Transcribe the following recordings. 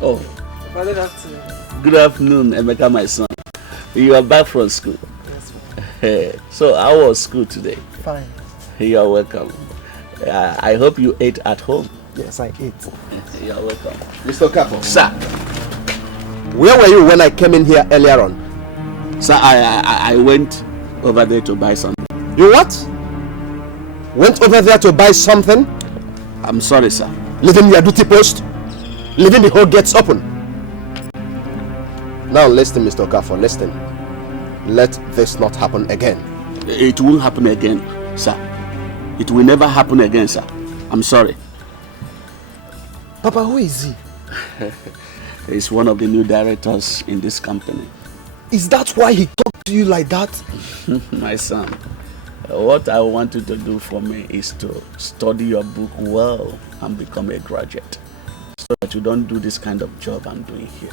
Oh. Good afternoon. Good afternoon, Emeka, my son. You are back from school. Yes, ma'am. So how was school today? Fine. You are welcome. I hope you ate at home. Yes, I ate. You are welcome. Mr. Okafor. Sir. Where were you when I came in here earlier on? Sir, I went over there to buy something. You what? Went over there to buy something? I'm sorry, sir. Leaving your duty post? Leaving the whole gates open? Now listen, Mr. Okafor, listen. Let this not happen again. It won't happen again, sir. It will never happen again, sir. I'm sorry. Papa, who is he? He's one of the new directors in this company. Is that why he talked to you like that? My son, what I want you to do for me is to study your book well and become a graduate, so that you don't do this kind of job I'm doing here.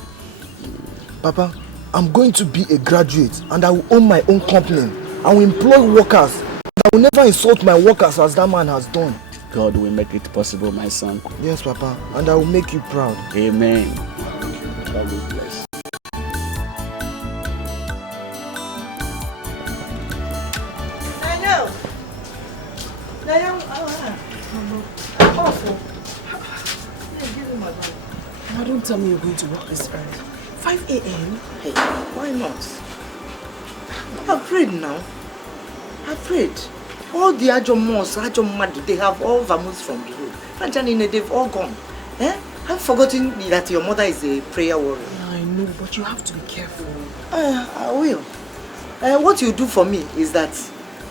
Papa, I'm going to be a graduate and I will own my own company. I will employ workers. I will never insult my workers as that man has done. God will make it possible, my son. Yes, Papa, and I will make you proud. Amen. God will bless. Don't tell me you're going to work this early. 5 a.m.? Hey, why not? I've prayed now. I've prayed. All the Ajomos, Ajomadu, they have all vamoosed from the road. Franjanine, they've all gone. Eh? I've forgotten that your mother is a prayer warrior. Yeah, I know, but you have to be careful. I will. What you do for me is that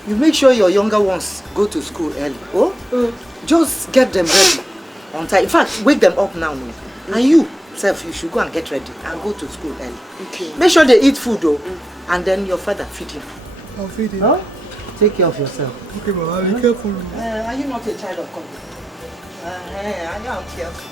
you make sure your younger ones go to school early. Oh? Just get them ready on time. In fact, wake them up now. And you, self, you should go and get ready and go to school early. Okay. Make sure they eat food though, and then your father feed him. I'll feed him. Huh? Take care of yourself. Okay, Mama, I'll be careful. Are you not a child of God? I am careful.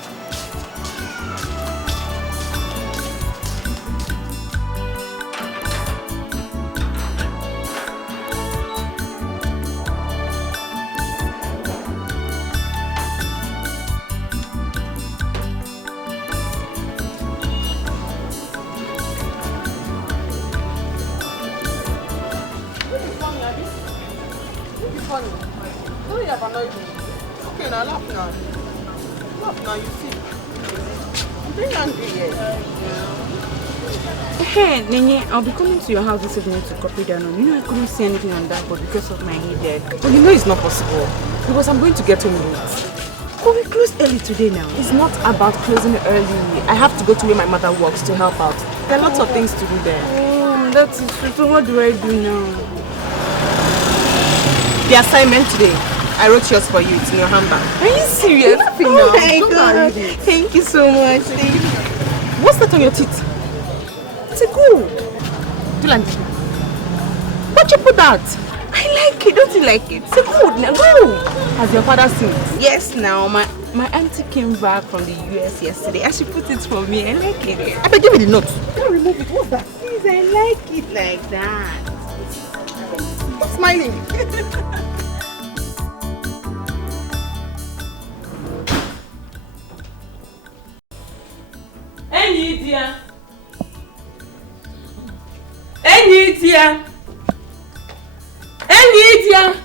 Okay, now laugh now. Laugh now, you see. I'm very angry here. Hey, Nene, I'll be coming to your house this evening to copy down on. You know I couldn't see anything on that, but because of my headache. But you know it's not possible. Because I'm going to get home late. But we close early today now. It's not about closing early. I have to go to where my mother works to help out. There are lots of things to do there. Oh, that's it. So what do I do now? The assignment today. I wrote yours for you. It's in your handbag. Are you serious? Oh my God. Thank you so much. What's that on your teeth? It's a gold. Do you like it? Why'd you put that? I like it. Don't you like it? It's a gold now. Go. Has your father seen it? Yes, now my auntie came back from the US yesterday and she put it for me. I like it. I beg, give me the note. Don't remove it. What's that? Please, I like it like that. Stop smiling. Enyidia! Enyidia! Enyidia!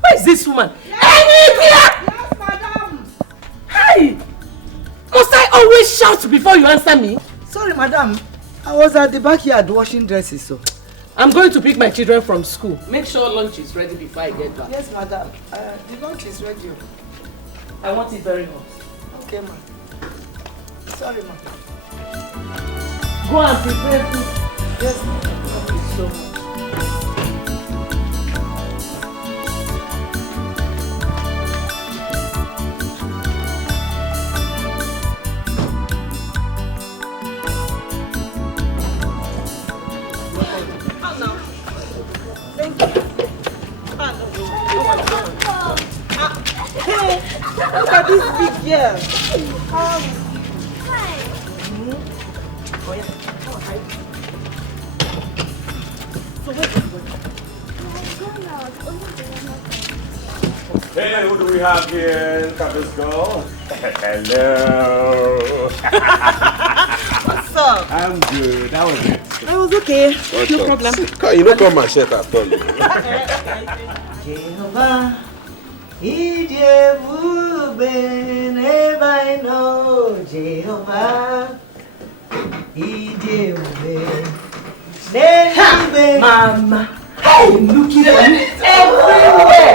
Where is this woman? Yes. Enyidia! Yes, madam! Hi! Must I always shout before you answer me? Sorry, madam. I was at the backyard washing dresses, so. I'm going to pick my children from school. Make sure lunch is ready before I get back. Yes, madam. The lunch is ready. I want it very hot. Okay, ma'am. Sorry, ma'am. Go and prepare food. Yes, ma'am. Thank you so much. Look at this big girl. Hi. Oh, yeah. So where are you going? Hey, who do we have here? Look at this girl. Hello. What's up? I'm good. How was it? I was okay. No problem. You don't come and shirt at all. Jehovah, Idebube, never I know. Jehovah, Idebube, never. Mama, I'm looking for you everywhere.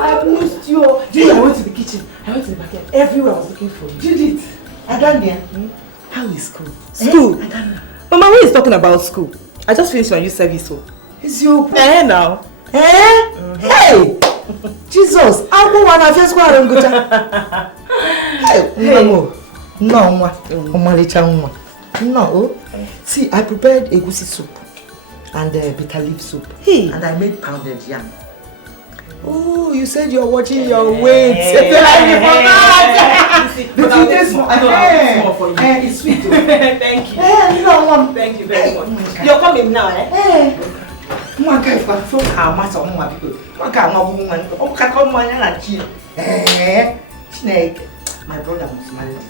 I've missed you. Judith, I went to the kitchen. I went to the backyard. Everywhere I was looking for you. Judith, Adania, how is school? School? Mama, who is talking about school? I just finished my youth service, so. It's you. Now. Hey! Jesus, I'm going to first go and go to. Hey, no. See, I prepared egusi soup and bitter leaf soup. Hey. And I made pounded yam. Oh, you said you're watching your weight. It's sweet. Thank you. Thank you very much. You're coming now, eh? My guy, I'm so calm. I'm so happy. My guy, Snake. My brother must marry this.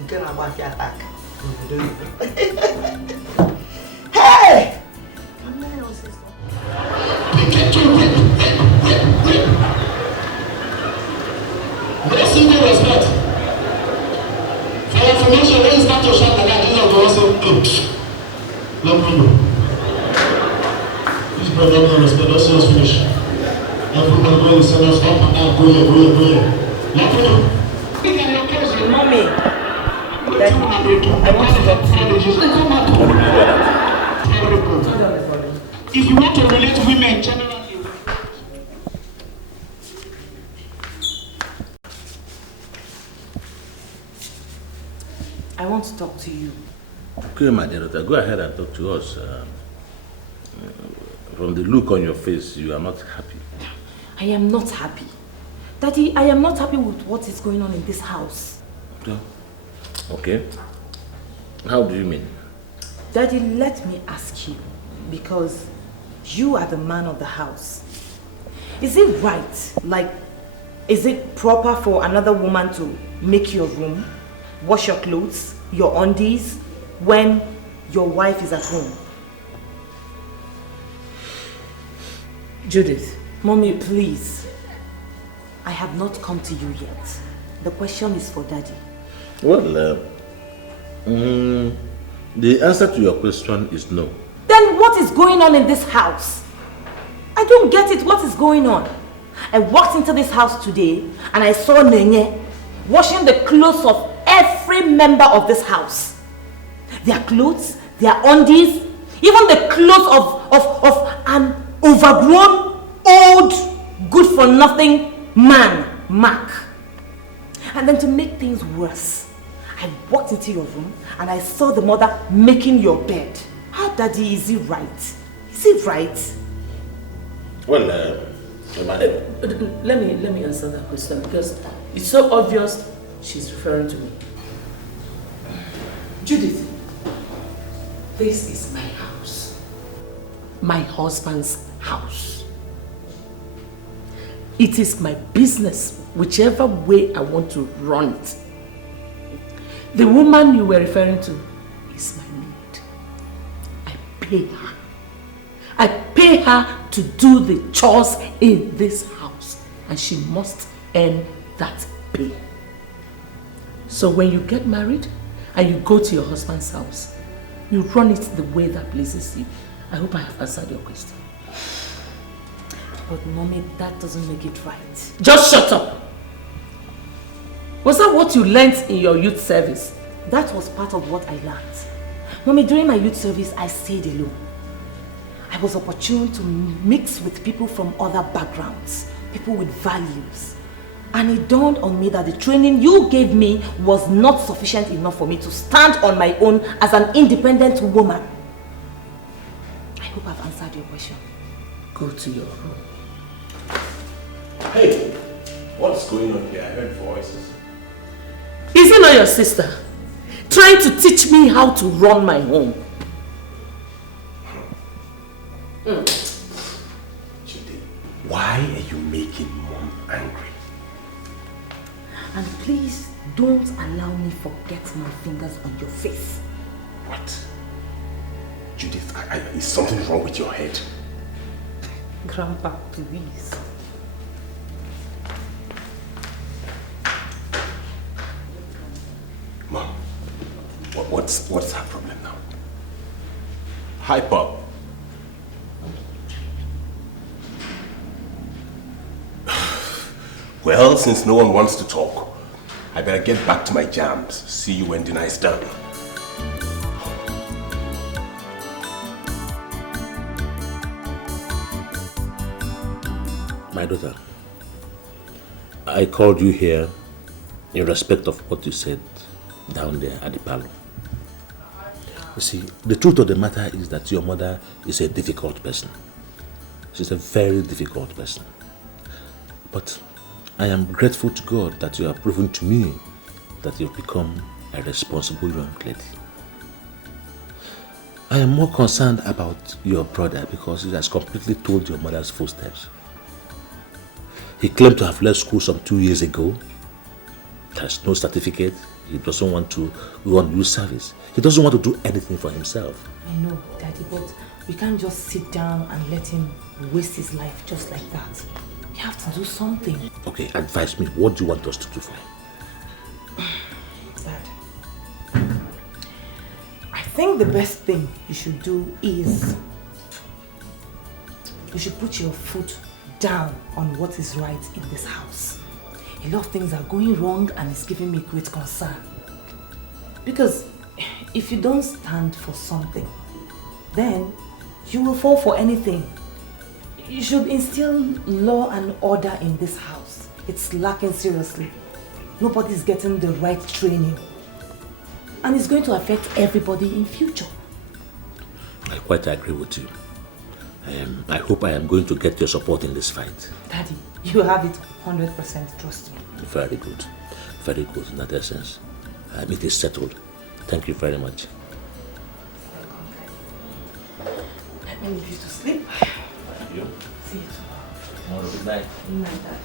You can't about the attack. Hey! What single respect? For information, when you start to shout the light, you have to also let me know. This brother no respect, let's just finish. Everybody go and send us up and down, go here. Let me know. Mommy, Daddy, I want to talk to you. If you want to relate to women generally, I want to talk to you. Okay, my dear daughter, go ahead and talk to us. From the look on your face, you are not happy. I am not happy. Daddy, I am not happy with what is going on in this house. Okay. How do you mean? Daddy, let me ask you, because you are the man of the house. Is it right, is it proper for another woman to make your room, wash your clothes, your undies, when your wife is at home? Judith. Mommy, please. I have not come to you yet. The question is for Daddy. Well, the answer to your question is no. Then what is going on in this house? I don't get it. What is going on? I walked into this house today and I saw Nenye washing the clothes of every member of this house. Their clothes, their undies, even the clothes of an overgrown, old, good-for-nothing man, Mark. And then to make things worse, I walked into your room and I saw the mother making your bed. How, Daddy, is it right? Is it right? Well, let me answer that question because it's so obvious she's referring to me. Judith, this is my house. My husband's house. It is my business, whichever way I want to run it. The woman you were referring to is my maid. I pay her. I pay her to do the chores in this house, and she must earn that pay. So when you get married and you go to your husband's house, you run it the way that pleases you. I hope I have answered your question. But Mommy, that doesn't make it right. Just shut up! Was that what you learnt in your youth service? That was part of what I learned. Mommy, during my youth service, I stayed alone. I was opportune to mix with people from other backgrounds, people with values. And it dawned on me that the training you gave me was not sufficient enough for me to stand on my own as an independent woman. I hope I've answered your question. Go to your room. Hey, what's going on here? I heard voices. Is it not your sister trying to teach me how to run my home? Judy, why are you making Mom angry? And please don't Don't allow me forget my fingers on your face. What? Judith, is something wrong with your head? Grandpa, please. Mom, what's her problem now? Hi, Pop. Well, since no one wants to talk, I better get back to my jams. See you when dinner is done. My daughter, I called you here in respect of what you said down there at the parlor. You see, the truth of the matter is that your mother is a difficult person. She's a very difficult person. But I am grateful to God that you have proven to me that you've become a responsible young lady. I am more concerned about your brother because he has completely told your mother's footsteps. He claimed to have left school some 2 years ago. There's no certificate. He doesn't want to go on youth service. He doesn't want to do anything for himself. I know, Daddy, but we can't just sit down and let him waste his life just like that. We have to do something. Okay, advise me. What do you want us to do for him? Dad, I think the best thing you should do is you should put your foot down on what is right in this house. A lot of things are going wrong and it's giving me great concern. Because if you don't stand for something, then you will fall for anything. You should instill law and order in this house. It's lacking seriously. Nobody's getting the right training. And it's going to affect everybody in future. I quite agree with you. I hope I am going to get your support in this fight. Daddy, you have it 100%, trust me. Very good. Very good in that essence. It is settled. Thank you very much. Let me leave you to sleep. Thank you. See you tomorrow. Good night. Good night, Dad.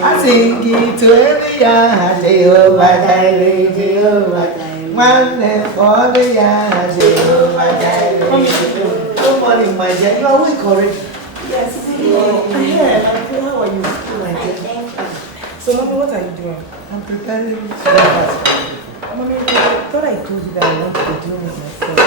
I sing it to every Jehovah Jireh, Jehovah Jireh. One for the Jehovah Jireh. Good morning, my dear. You are awake already? Yes. How are you? So, Mommy, what are you doing? I'm preparing breakfast. Mommy, I thought I told you that I want to be doing it myself.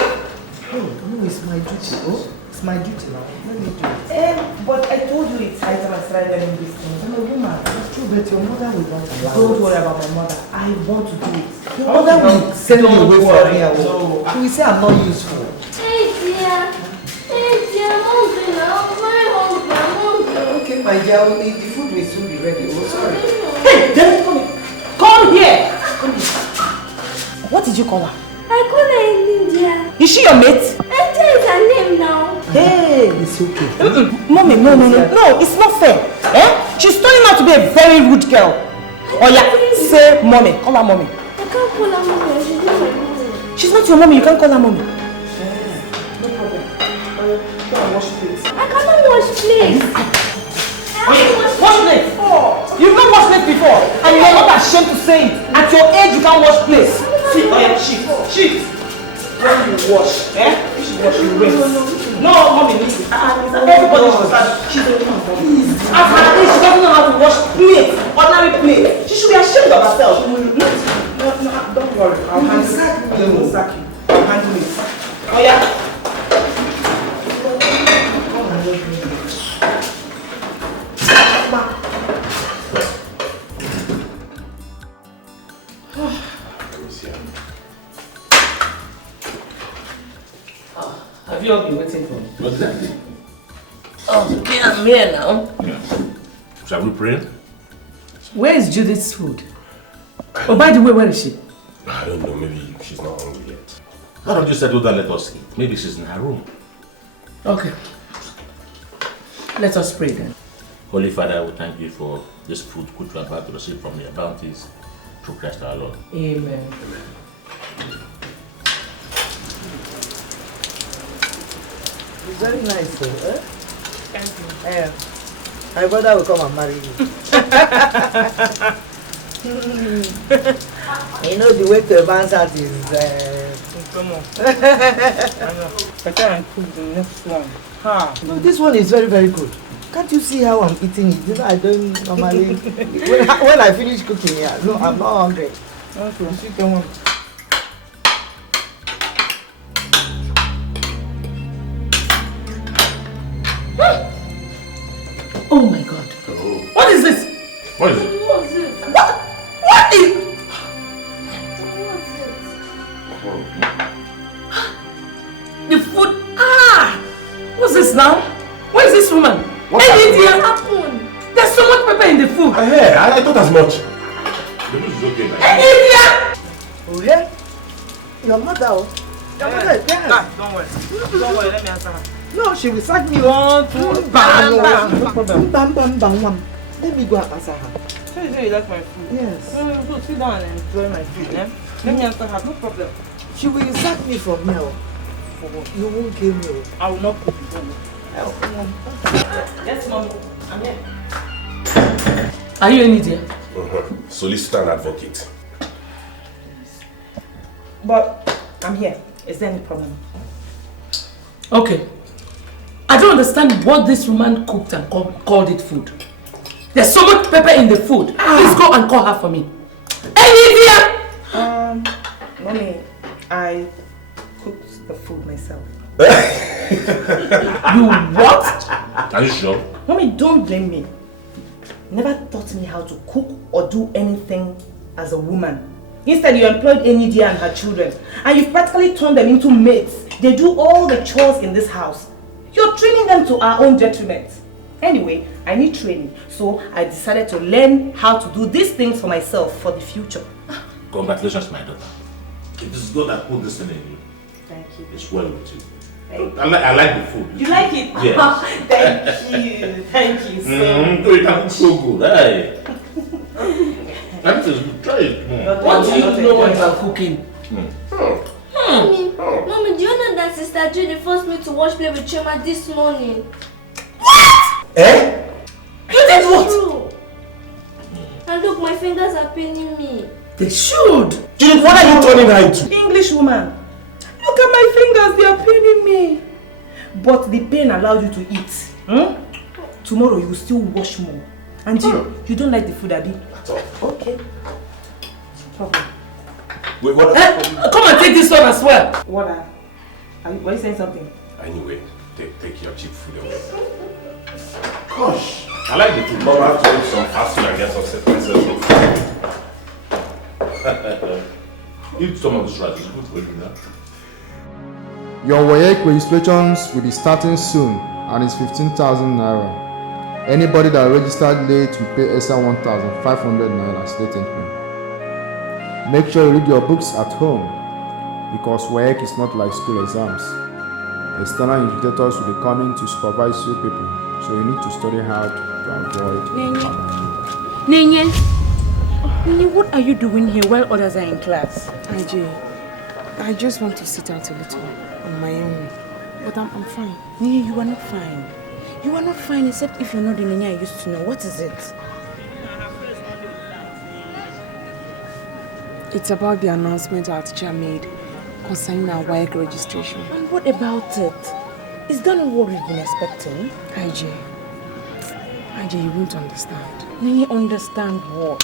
Oh, no, it's my duty. Oh, it's my duty now. Let me do it. But I told you it's high time I started learning these things. I'm a woman. That's true, but your mother will not allow Don't it. worry about my mother. I want to do it. Your mother will send you away from here. No. She will say I'm not useful. Hey dear, I'm hungry now. I'm very hungry. I'm hungry. Okay, my dear, the food will soon be ready. Oh, sorry. Hey, Daddy, come here. Come here. Come here. What did you call her? I call her Enyidia. Is she your mate? Enyidia is her name now. Hey. It's okay. Mommy, no, it's not fair. Eh? She's turning out to be a very rude girl. Oh yeah, say mommy. Call her mommy. I can't call her mommy. She's not my mommy. She's not your mommy. You can't call her mommy. No problem. Go and wash plates. I cannot wash plates. Wash plates? You've not washed plates before. And you're not ashamed to say it. At your age, you can't wash plates. See, oh yeah, shift. When you wash, you should wash your waist. No, mommy needs it. Everybody should start. She's a woman. At her age, she doesn't know how to wash plates. Ordinary plates. She should be ashamed of herself. No, don't worry. I'll handle it. They will sack you. I'll handle it. Oh yeah. Have you all been waiting for me? Exactly. Oh, yeah, I'm here now. Yeah. Shall we pray? Where is Judith's food? Oh, by the way, where is she? I don't know, maybe she's not hungry yet. Why don't you settle down, let us eat? Maybe she's in her room. Okay. Let us pray then. Holy Father, we thank you for this food which we are about to receive from your bounties through Christ our Lord. Amen. Very nice, eh? My brother will come and marry you. You know the way to advance that is come on. I know. I can cook the next one. No, this one is very, very good. Can't you see how I'm eating it? You know, I don't normally when I finish cooking here, no, I'm not hungry. Okay, come on. Oh my God. Oh. What is this? What is it? What is it? What is... The food... What's this now? Where is this woman? What happened? There's so much pepper in the food. I thought as much. The food is okay. Enyidia! Oh yeah? Your mother, Your mother is there. Don't worry. Don't worry, let me answer her. No, she will sack me. 1, 2, bam, bam. No problem. Bam, bam, bam, bam. Let me go and answer her. So you say you like my food? Yes. So sit down and enjoy my food, eh? Let me answer her, no problem. She will sack me from here. For what? You won't kill me. I will not cook it. Yes, mommy. I'm here. Are you Enyidia? Solicitor and advocate. But I'm here. Is there any problem? Okay. I don't understand what this woman cooked and called it food. There's so much pepper in the food. Please go and call her for me. Enyidia! Mommy, I cooked the food myself. You what? Are you sure? Mommy, don't blame me. Never taught me how to cook or do anything as a woman. Instead, you employed Enyidia and her children, and you've practically turned them into maids. They do all the chores in this house. You're training them to our own detriment. Anyway, I need training, so I decided to learn how to do these things for myself for the future. Congratulations, my daughter. It is God that put this in you. Thank you. It's well with you. Thank I like the food. You like it? Yes. Thank you so much. It's so good. Hey. That is good. Try it. What do you know about cooking? Mommy, do you know that Sister Judy forced me to watch Play with Chema this morning? What? Eh? You did what? True. And look, my fingers are paining me. They should. Judy, what are you turning her into? English woman. Look at my fingers, they are paining me. But the pain allowed you to eat. Tomorrow you will still wash more. And you don't like the food, Abi? At all. Okay. Problem. Wait, what? Come and take this one as well. What? Were you saying something? Anyway, take your cheap food away. Gosh, I like the food. Mom, I have to eat some fast food and get some myself. Eat some of this rice. It's good for you now. Your WAEC registrations will be starting soon and it's 15,000 naira. Anybody that registered late will pay extra 1,500 naira state entry. Make sure you read your books at home because WAEC is not like school exams. External invigilators will be coming to supervise you people, so you need to study hard to avoid. Nenye, what are you doing here while others are in class? I just want to sit out a little on my own. But I'm fine. Nenye, you are not fine. You are not fine except if you're not the Nenye I used to know. What is it? It's about the announcement our teacher made concerning our WAEC registration. And what about it? Is that not what we've been expecting? IJ, you won't understand. Nenye, understand what?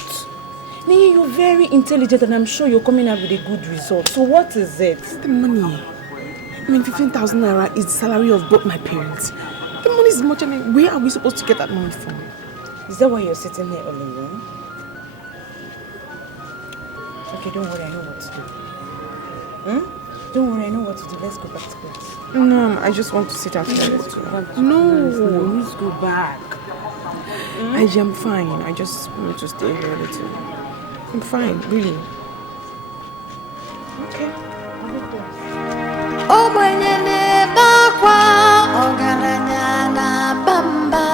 Nenye, you're very intelligent and I'm sure you're coming up with a good result. So what is it? It's the money. 15,000 naira is the salary of both my parents. The money is much. Where are we supposed to get that money from? Is that why you're sitting here all alone? Okay, don't worry, I know what to do. Don't worry, I know what to do. Let's go back to class. No, I just want to sit out here. No, let's go back. I'm fine. I just want to stay here a little. I'm fine, really. Okay. Oh, banyane bakwa ogaranya na bamba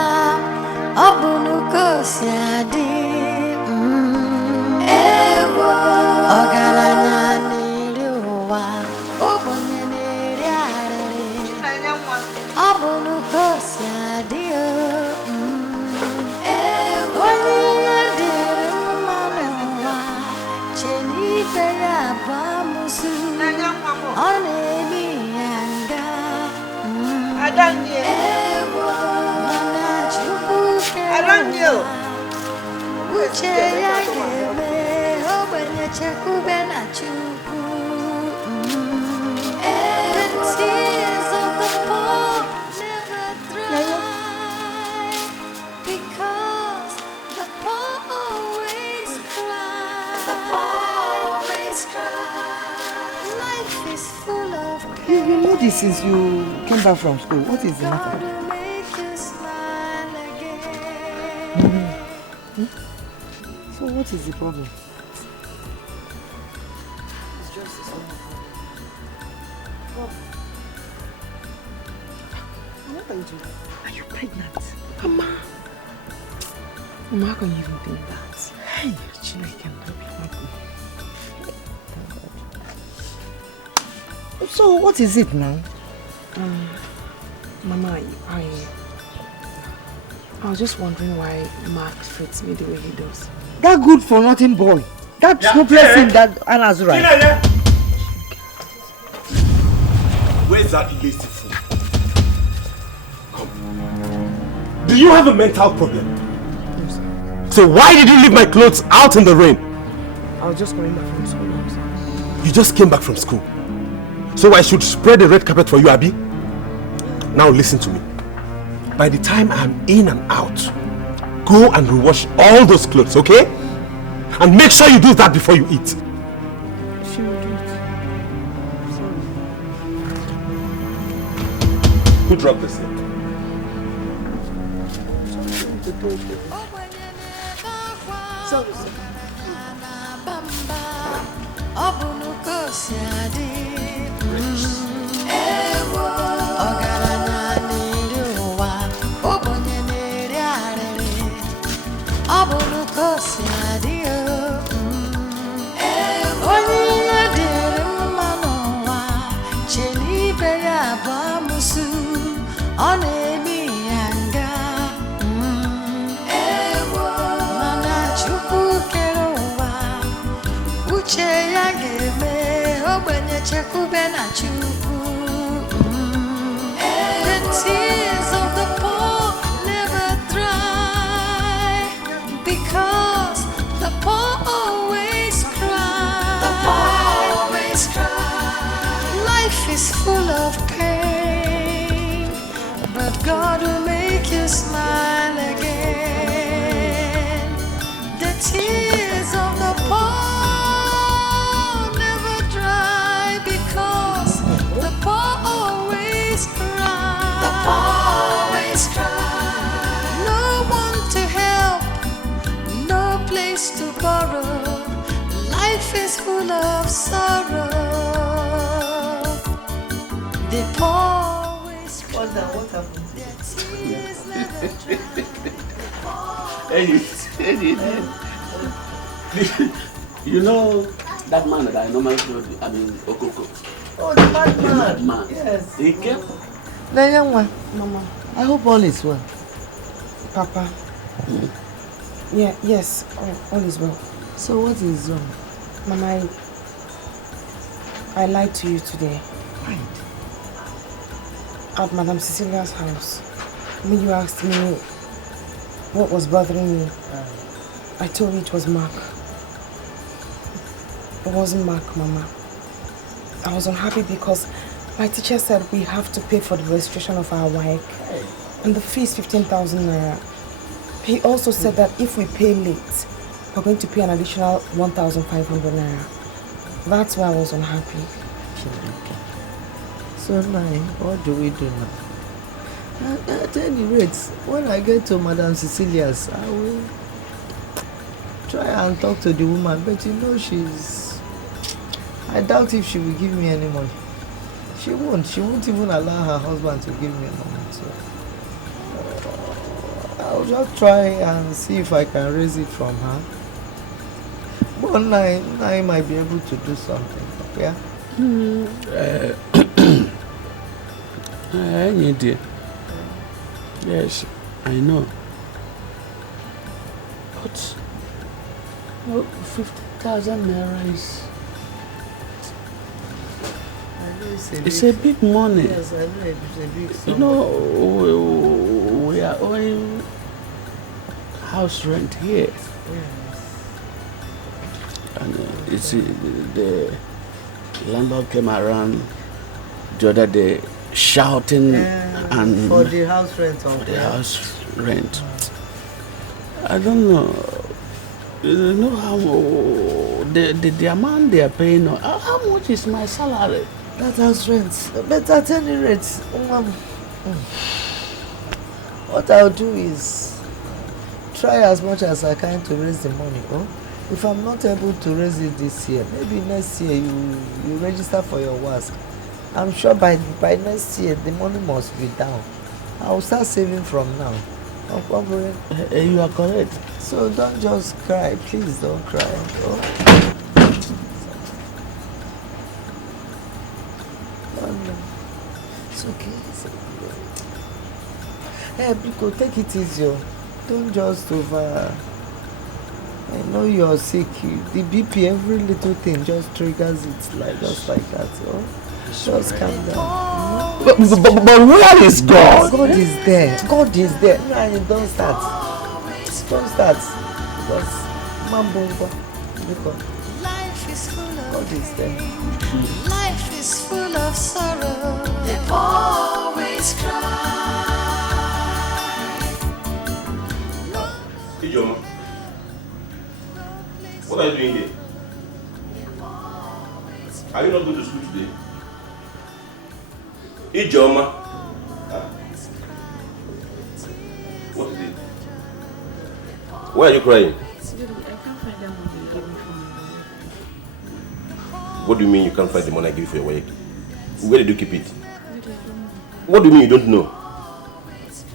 obunuko siadi ewo ogaranya niliwa oh banyane riare oh You know this since you came back from school. What is the matter? So what is the problem? It's just this one. What are you doing? Are you pregnant? Mama, how can you even think that? Hey, Chineke, So what is it now? Mama, I was just wondering why Mark treats me the way he does. That good for nothing boy. That hopeless thing that Anna's right. Where's that lazy fool? Come. Do you have a mental problem? No, so why did you leave my clothes out in the rain? I was just coming back from school. You just came back from school? So I should spread the red carpet for you, Abby? Now listen to me. By the time I'm in and out, go and rewash all those clothes, okay? And make sure you do that before you eat. She will do it. Who dropped this thing? The tears of the poor never dry, because the poor always cry. The poor always cry. Life is full of pain, but God will make you smile again. The tears of the poor always cry. No one to help, no place to borrow. Life is full of sorrow. The poor always cry. What happened? You know that man that I normally told you, Okoh. Oh, the madman. Madman. Yes. Dikeh. The young one. Mama. I hope all is well. Papa. Yeah, yes, all is well. So what is wrong? Mama, I lied to you today. Why? At Madam Cecilia's house. When you asked me what was bothering me, I told you it was Mark. It wasn't Mark, Mama. I was unhappy because my teacher said we have to pay for the registration of our WAEC. And the fee is 15,000 naira. He also said that if we pay late, we're going to pay an additional 1,500 naira. That's why I was unhappy. So now, what do we do now? At any rate, when I get to Madam Cecilia's, I will try and talk to the woman, but you know I doubt if she will give me any money. She won't even allow her husband to give me money. So I'll just try and see if I can raise it from her. But I might be able to do something. Yeah? Enyidia. Yes, I know. But 50,000 naira is... It's a big money. Yes, I know it's a big sum. You know, we are owing house rent here. Yes. And You see, the landlord came around the other day shouting and for the house rent. For the house rent. I don't know. You know how the amount they are paying. How much is my salary? That house rent. But at any rate, what I'll do is try as much as I can to raise the money. Oh? If I'm not able to raise it this year, maybe next year you register for your WASC. I'm sure by next year the money must be down. I'll start saving from now. You are correct. So don't just cry. Please don't cry. Oh. It's okay. Hey, Biko, take it easy. Don't just over. I know you're sick. The BP, every little thing just triggers it just like that. Oh. Just calm down. But where is God? God is there. God is there. No, don't start. Don't start. Because Mambongo. Life is full of God is there. Life is full of sorrow. They always cry. Hey, Joma. What are you doing here? Are you not going to school today? Ijoma. What is it? Why are you crying? I can't find that money you gave me for my wife. What do you mean you can't find the money I give you for your wife? Where did you keep it? What do you mean you don't know?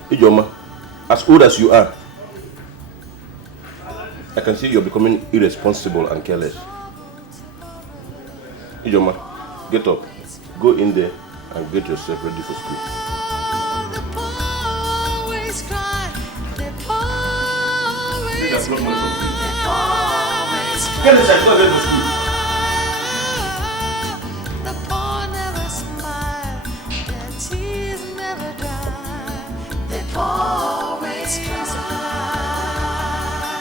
Ijoma, as old as you are, I can see you're becoming irresponsible and careless. Ijoma, get up. Go in there and get yourself ready for school. Always cry. They always cry. Get inside, go get to school. The poor never smile. Their tears never dry. They always cry.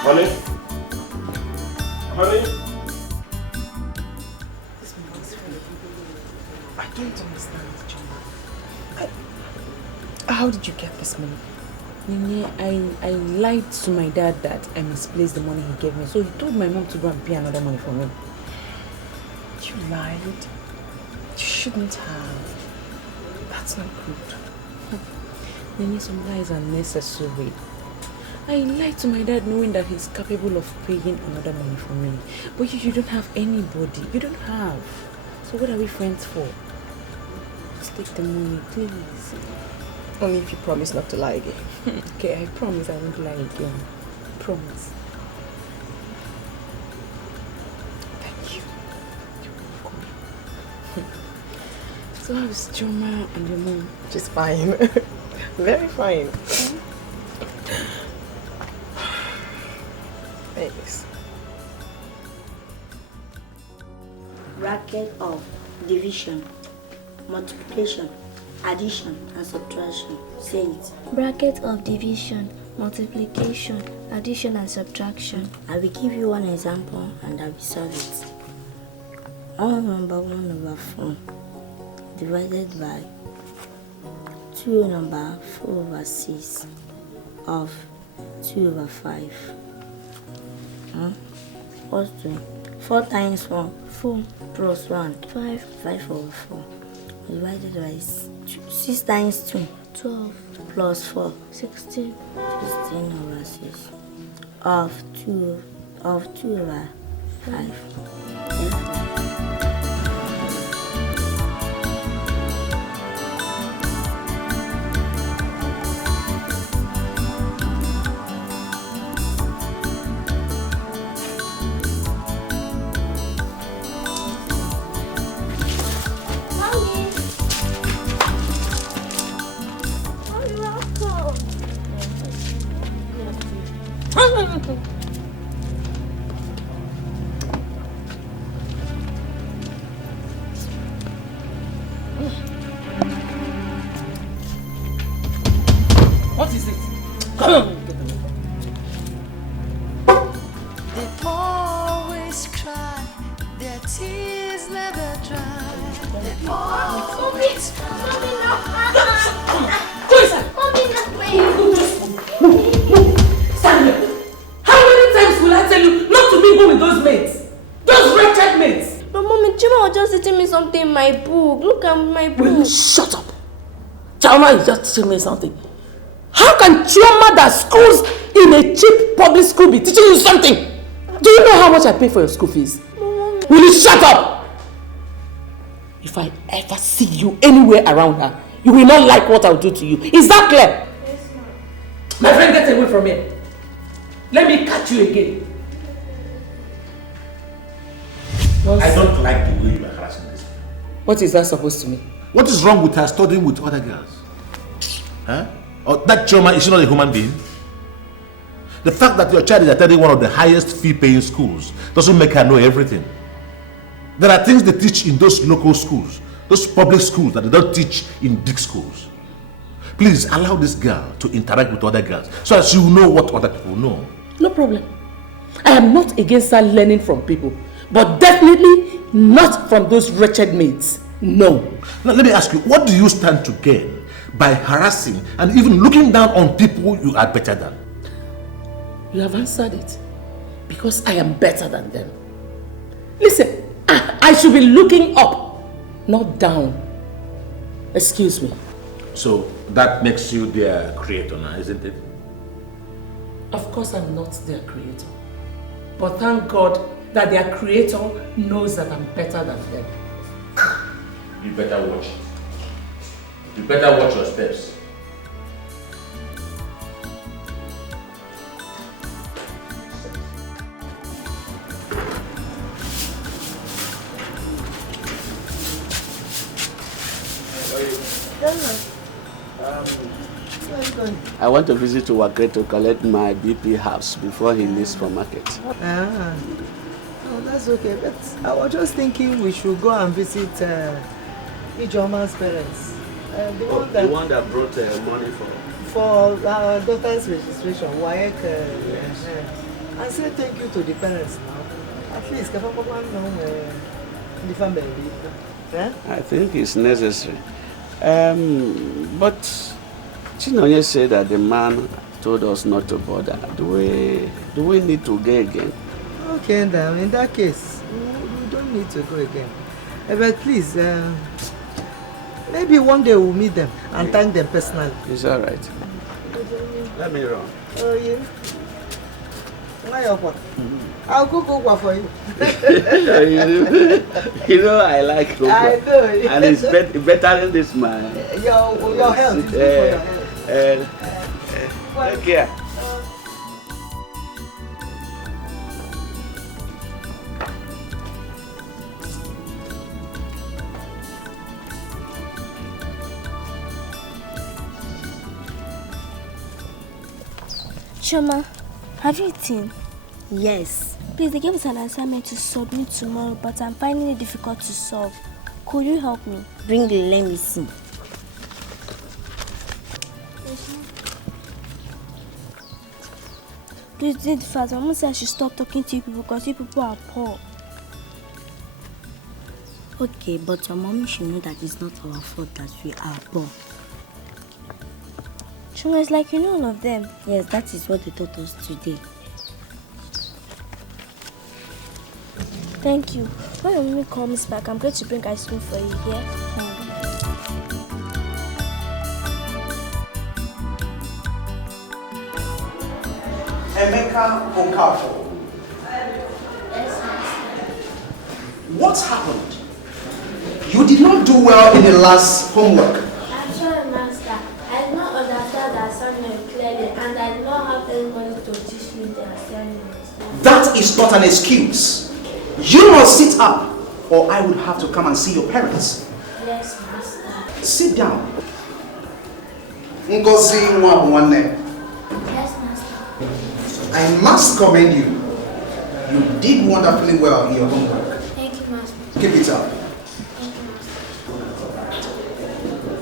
Honey? Honey? I don't understand, John. How did you get this money? Nene, I lied to my dad that I misplaced the money he gave me. So he told my mom to go and pay another money for me. You lied? You shouldn't have. That's not good. Nene, some lies are necessary. I lied to my dad knowing that he's capable of paying another money for me. But you don't have anybody. You don't have. So what are we friends for? Just take the money, please. Only if you promise not to lie again. Okay, I promise I won't lie again. Promise. Thank you. So how's Joma and your mom? She's fine. Very fine. Thanks. Bracket of division, multiplication, addition and subtraction. Say it. Bracket of division, multiplication, addition and subtraction. I will give you one example and I will solve it. 1/1/4 divided by 2/4/6 of 2/5. What's 2? 4 times 1. 4 plus 1. 5. 5/4. Divided by 6 times 2. 12. Plus 4. 16. 16/6 of 2/5. What is it? Come on. They always cry. Mommy, no. Go inside. Mommy, no. Move. Stand here. How many times will I tell you not to mingle with those mates? Those wretched mates. But Mommy, Chima was just teaching me something in my book. Look at my book. Will you shut up? Chama is just teaching me something. How can Chioma that schools in a cheap public school be teaching you something? Do you know how much I pay for your school fees? Mommy. Will you shut up? If I ever see you anywhere around her, you will not like what I'll do to you. Is that clear? Yes, ma'am. My friend, get away from here. Let me catch you again. I don't like the way you are harassing this. What is that supposed to mean? What is wrong with her studying with other girls? Huh? Or that Chioma, is she not a human being? The fact that your child is attending one of the highest fee-paying schools doesn't make her know everything. There are things they teach in those local schools, those public schools that they don't teach in big schools. Please allow this girl to interact with other girls so that she will know what other people know. No problem. I am not against her learning from people, but definitely not from those wretched maids. No. Now let me ask you, what do you stand to gain by harassing and even looking down on people you are better than? You have answered it. Because I am better than them. Listen, I should be looking up, not down. Excuse me. So that makes you their creator now, isn't it? Of course I'm not their creator. But thank God that their creator knows that I'm better than them. You better watch. You better watch your steps. I want to visit Uwakwe to collect my BP house before he leaves for market. Ah, oh, that's okay. But I was just thinking we should go and visit Ijoma's parents. The one that brought money for our daughter's registration, Uwakwe. I say thank you to the parents now. At least, the family. Eh? I think it's necessary. But Chinwe said that the man told us not to bother. Do we need to go again? Okay, then in that case, we don't need to go again. But please, maybe one day we'll meet them and thank them personally. It's all right. Let me run. Oh, yeah. I'll cook for you. You know I like cocoa. I know. And it's better than this man. Your health is good for your health. Take care. Chioma, have you eaten? Yes. Please, they gave us an assignment to submit tomorrow, but I'm finding it difficult to solve. Could you help me? Bring it, let me see. Please do it fast. Mama said I should stop talking to you people because you people are poor. Okay, but your mommy should know that it's not our fault that we are poor. Chioma, it's like you know all of them. Yes, that is what they taught us today. Thank you. When your mommy comes back, I'm going to bring ice cream for you here. Emeka Okafor. What happened? You did not do well in the last homework. I'm sorry, Master. I did not understand the assignment clearly and I did not have anybody to teach me the assignment. That is not an excuse. You must sit up or I would have to come and see your parents. Yes, Master. Sit down. Ngozi Ezeonu. Yes, Master. I must commend you. You did wonderfully well in your homework. Thank you, Master. Keep it up.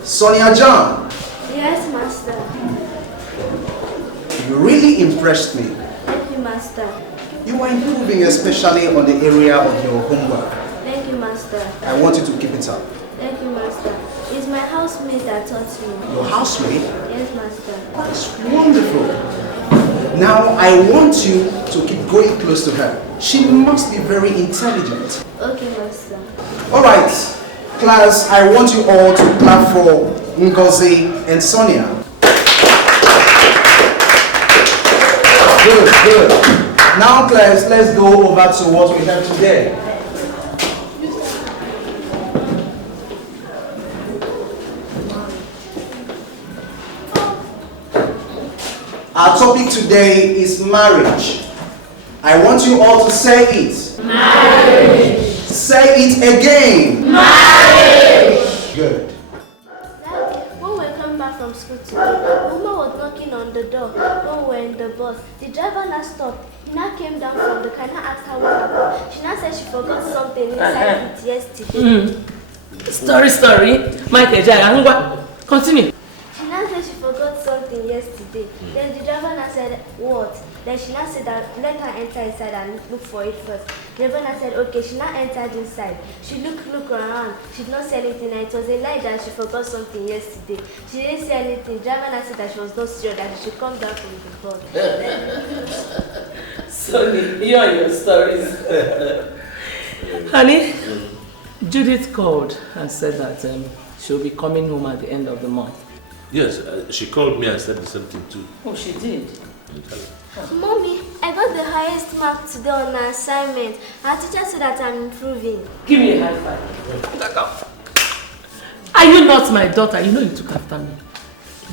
Sonia John. Yes, Master. You really impressed me. Thank you, Master. You are improving, especially on the area of your homework. Thank you, Master. I want you to keep it up. Thank housemaid that taught me. Your housemaid? Yes, master. That's wonderful. Now I want you to keep going close to her. She must be very intelligent. Okay, master. Alright, class, I want you all to clap for Ngozi and Sonia. Good. Now class, let's go over to what we have today. Our topic today is marriage. I want you all to say it. Marriage. Say it again. Marriage. Good. When we came back from school today, the woman was knocking on the door when we were in the bus. The driver now stopped. He now came down from the car and asked her what happened. She now said she forgot something inside it yesterday. Story. Michael, continue. She now said she forgot something yesterday. Then the driver now said, what? Then she now said that let her enter inside and look for it first. The driver now said, okay. She now entered inside. She looked around. She did not see anything, and it was a lie that she forgot something yesterday. She didn't see anything. The driver now said that she was not sure that she should come down from the bus. Sonny, you and your stories. Honey, Judith called and said that she'll be coming home at the end of the month. Yes, she called me and said the same thing too. Oh, she did? Mommy, I got the highest mark today on my assignment. Our teacher said that I'm improving. Give me a high five. Are you not my daughter? You know you took after me.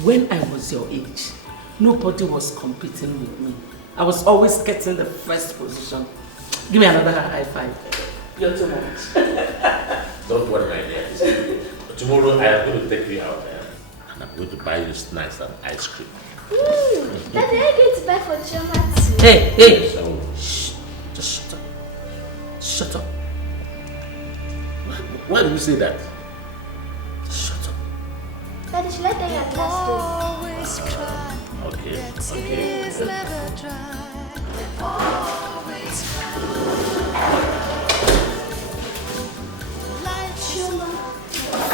When I was your age, nobody was competing with me. I was always getting the first position. Give me another high five. You're too much. Don't worry, my dear. Tomorrow I am going to take you out there and I'm going to buy you snacks and ice cream. Daddy, are you going to buy for Choma too? Hey! Shh! Just shut up. Shut up. Why did you say that? Shut up. Daddy, should I tell you at last? Okay.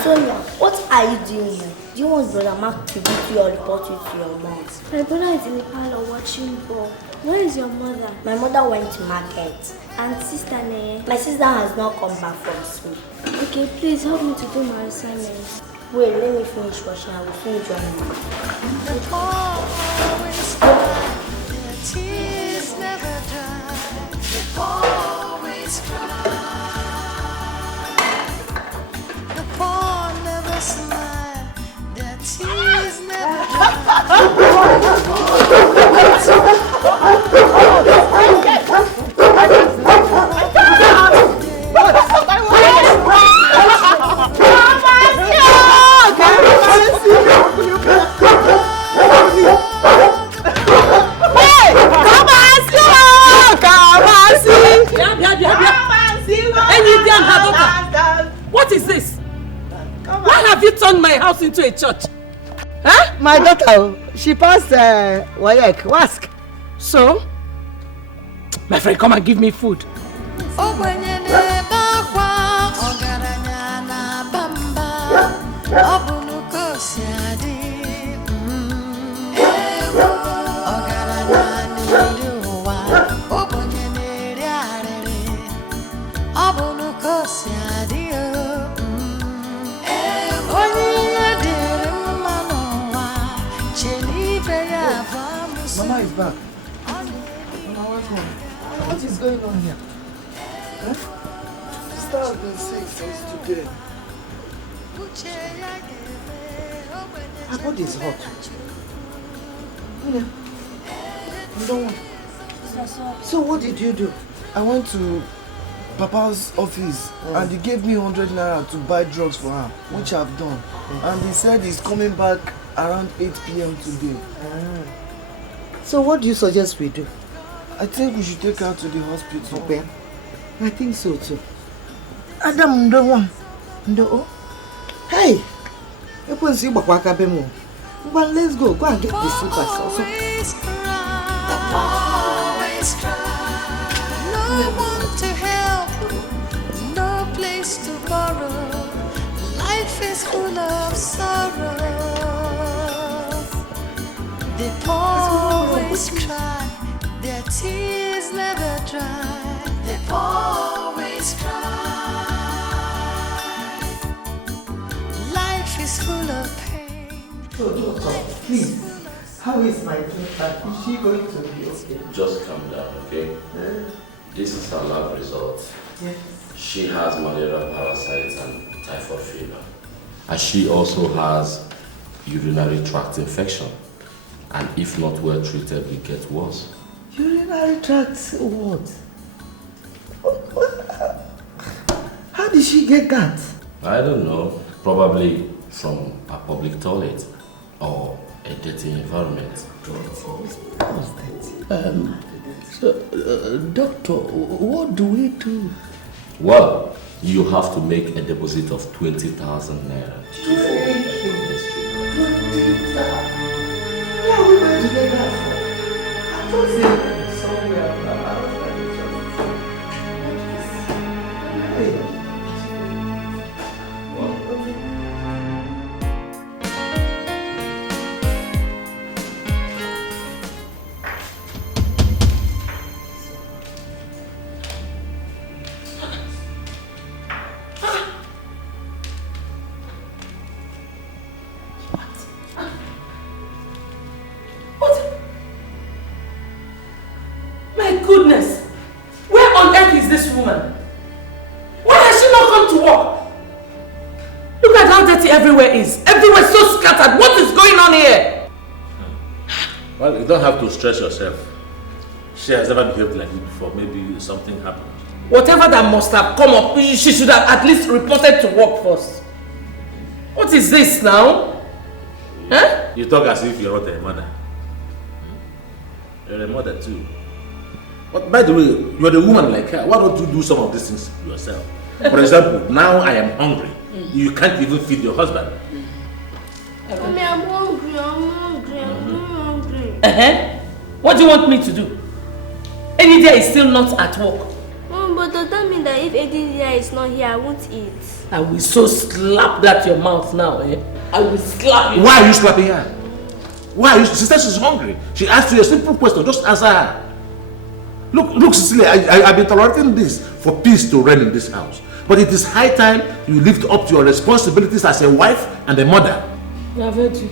Sonia, what are you doing here? Do you want Brother Mark to beat you or report you to your mom? My brother is in the parlor watching ball. Where is your mother? My mother went to market. And sister Ne? My sister has not come back from school. Okay, please help me to do my assignments. Wait, let me finish washing. I will soon join you. Tears never dry. Always cry. The poor never smile. Their tears never What is this? Why have you turned my house into a church? Huh? My daughter, she passed WAEC. Ask. So? My friend, come and give me food. Mama is back. Mama, what's wrong? What is going on here? Huh? Sister has been sick since today. Her body is hot. You don't want. So what did you do? I went to Papa's office and he gave me 100 naira to buy drugs for her, which I've done. And he said he's coming back around 8 p.m. today. So what do you suggest we do? I think we should take her to the hospital. Okay. I think so too. Adam, no. Hey! Ekwenze, let's go. Go and get the slippers also. Always cry. No one to help, no place to borrow. Life is is full of sorrow. They always cry, their tears never dry. They always cry. Life is full of pain. So, doctor, please, how is my daughter? Is she going to be okay? Just calm down, okay? This is her lab result. Yes. She has malaria parasites and typhoid fever. And she also has urinary tract infection. And if not well treated, it gets worse. Urinary tract what? How did she get that? I don't know. Probably from a public toilet or a dirty environment. Doctor, what do we do? Well, you have to make a deposit of 20,000 naira. Where are we going to get that from? I thought they were somewhere. Goodness! Where on earth is this woman? Why has she not come to work? Look at how dirty everywhere is. Everywhere is so scattered. What is going on here? Well, you don't have to stress yourself. She has never behaved like this before. Maybe something happened. Whatever that must have come up, she should have at least reported to work first. What is this now? Huh? You talk as if you're not a mother. You're a mother too. But by the way, you're the woman like her. Why don't you do some of these things yourself? For example, now I am hungry. You can't even feed your husband. Mommy, I'm hungry. I'm hungry. What do you want me to do? Enyidia is still not at work. Mom, but does that mean that if Enyidia is not here, I won't eat? I will so slap that your mouth now, eh? I will slap you. Why are you slapping her? Why are you? She said she's hungry. She asked you a simple question. Just answer her. Look, Cecilia, I've been tolerating this for peace to reign in this house. But it is high time you lived up to your responsibilities as a wife and a mother. I've heard you.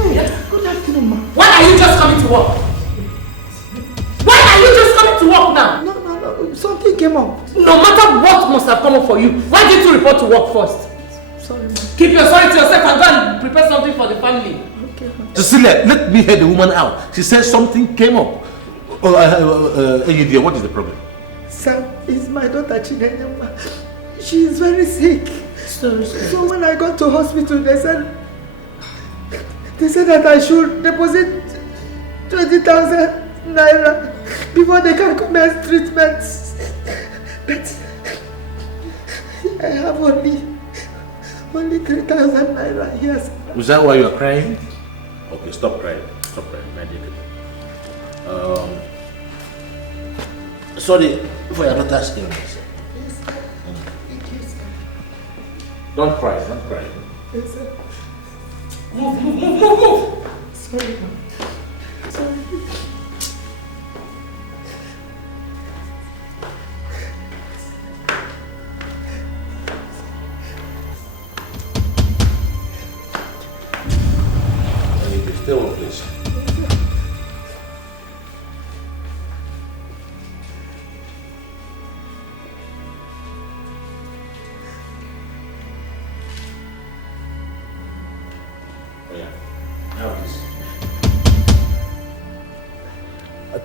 Good afternoon, ma. Why are you just coming to work? Why are you just coming to work now? No. Something came up. No matter what must have come up for you, why didn't you report to work first? Sorry, ma. Keep your sorry to yourself and go and prepare something for the family. Cecilia, let me hear the woman out. She said something came up. Enyidia, what is the problem? Sir, it's my daughter Chinwe. She is very sick. So when I got to hospital, they said that I should deposit 20,000 naira before they can commence treatment. But I have only 3,000 naira here. Yes. Is that why you are crying? Okay, stop crying. Stop crying. Sorry for your daughter's illness. Yes, sir. Thank you, sir. Don't cry. Yes, sir. Move. Sorry, ma'am. Sorry. Stay one place.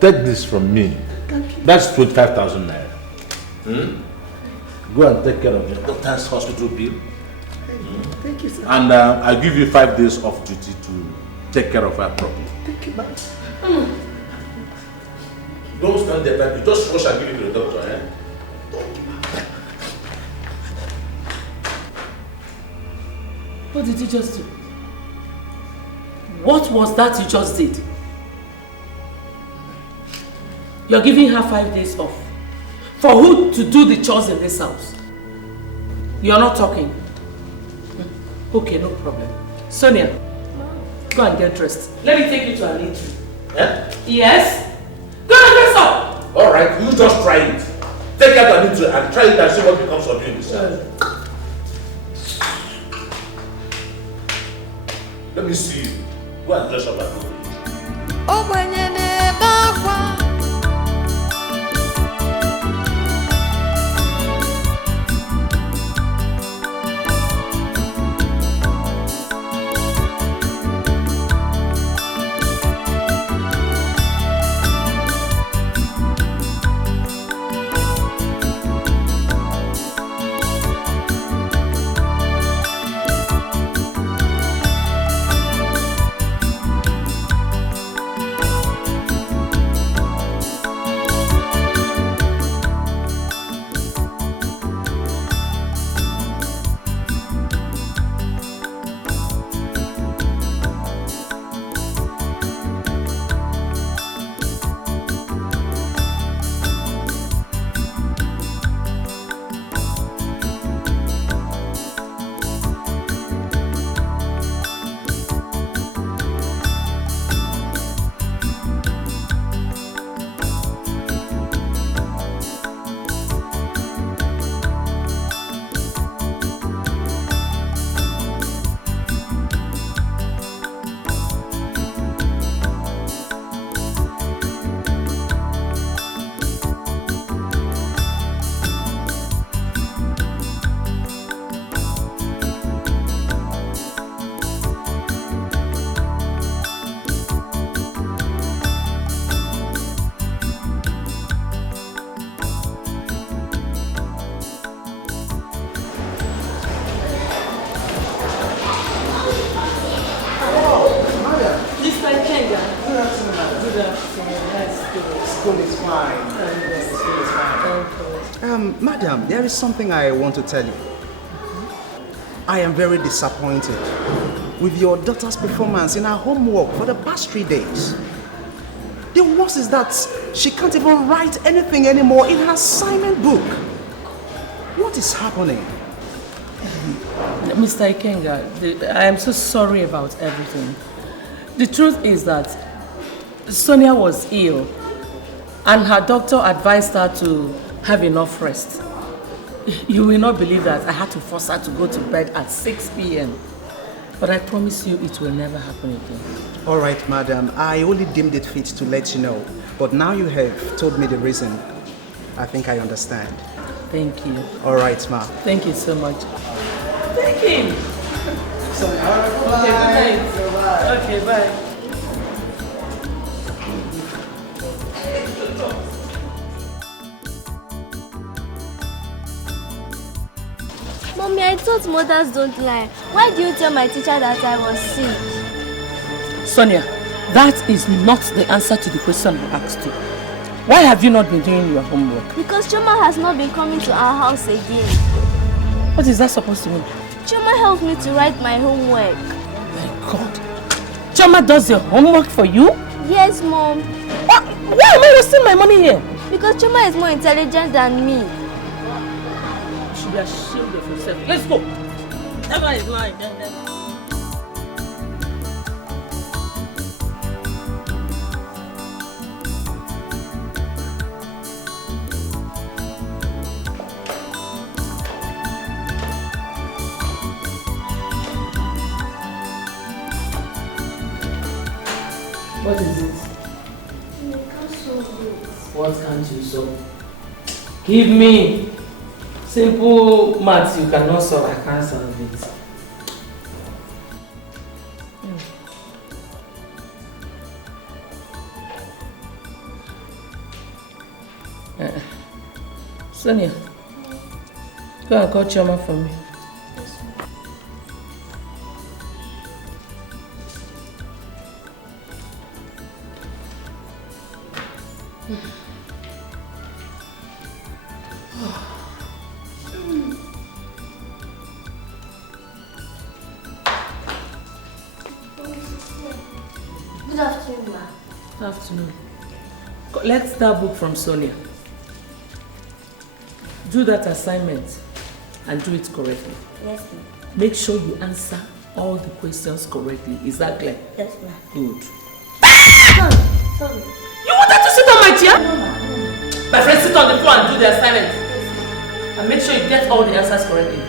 Take this from me. That's 25,000 naira. Go and take care of your daughter's hospital bill. Thank you, sir. And I'll give you 5 days off duty to take care of her properly. Thank you, ma'am. Don't stand there, baby. Just rush and give it to the doctor, eh? Thank you, ma'am. What did you just do? What was that you just did? You're giving her 5 days off. For who to do the chores in this house? You're not talking? Okay, no problem. Sonia, go and get dressed. Let me take you to an eatery. Eh? Yes? Go and dress up! Alright, you just try it. Take out an eatery and try it and see what becomes of you in this house. Let me see you. Go and dress up and go. Madam, there is something I want to tell you. I am very disappointed with your daughter's performance in her homework for the past 3 days. The worst is that she can't even write anything anymore in her assignment book. What is happening? Mr. Ikenga, I am so sorry about everything. The truth is that Sonia was ill and her doctor advised her to have enough rest. You will not believe that I had to force her to go to bed at 6 p.m. But I promise you it will never happen again. All right, madam. I only deemed it fit to let you know. But now you have told me the reason. I think I understand. Thank you. All right, ma'am. Thank you so much. Thank you. Sorry. Okay, good night. Okay, bye. Mommy, I thought mothers don't lie. Why do you tell my teacher that I was sick? Sonia, that is not the answer to the question I asked you. Why have you not been doing your homework? Because Choma has not been coming to our house again. What is that supposed to mean? Choma helps me to write my homework. My God. Choma does your homework for you? Yes, Mom. Why am I wasting my money here? Because Choma is more intelligent than me. You should be ashamed of yourself. Let's go. That guy is lying. What is it? I can't solve it. What can't you solve? Give me. Simple maths you cannot solve, I can't solve it. Sonia, go and call Choma for me. Good afternoon, ma. Good afternoon. Let's start book from Sonia. Do that assignment and do it correctly. Yes, ma'am. Make sure you answer all the questions correctly. Is that clear? Yes, ma'am. Good. Sorry. You wanted to sit on my chair? My friend, sit on the floor and do the assignment. And make sure you get all the answers correctly.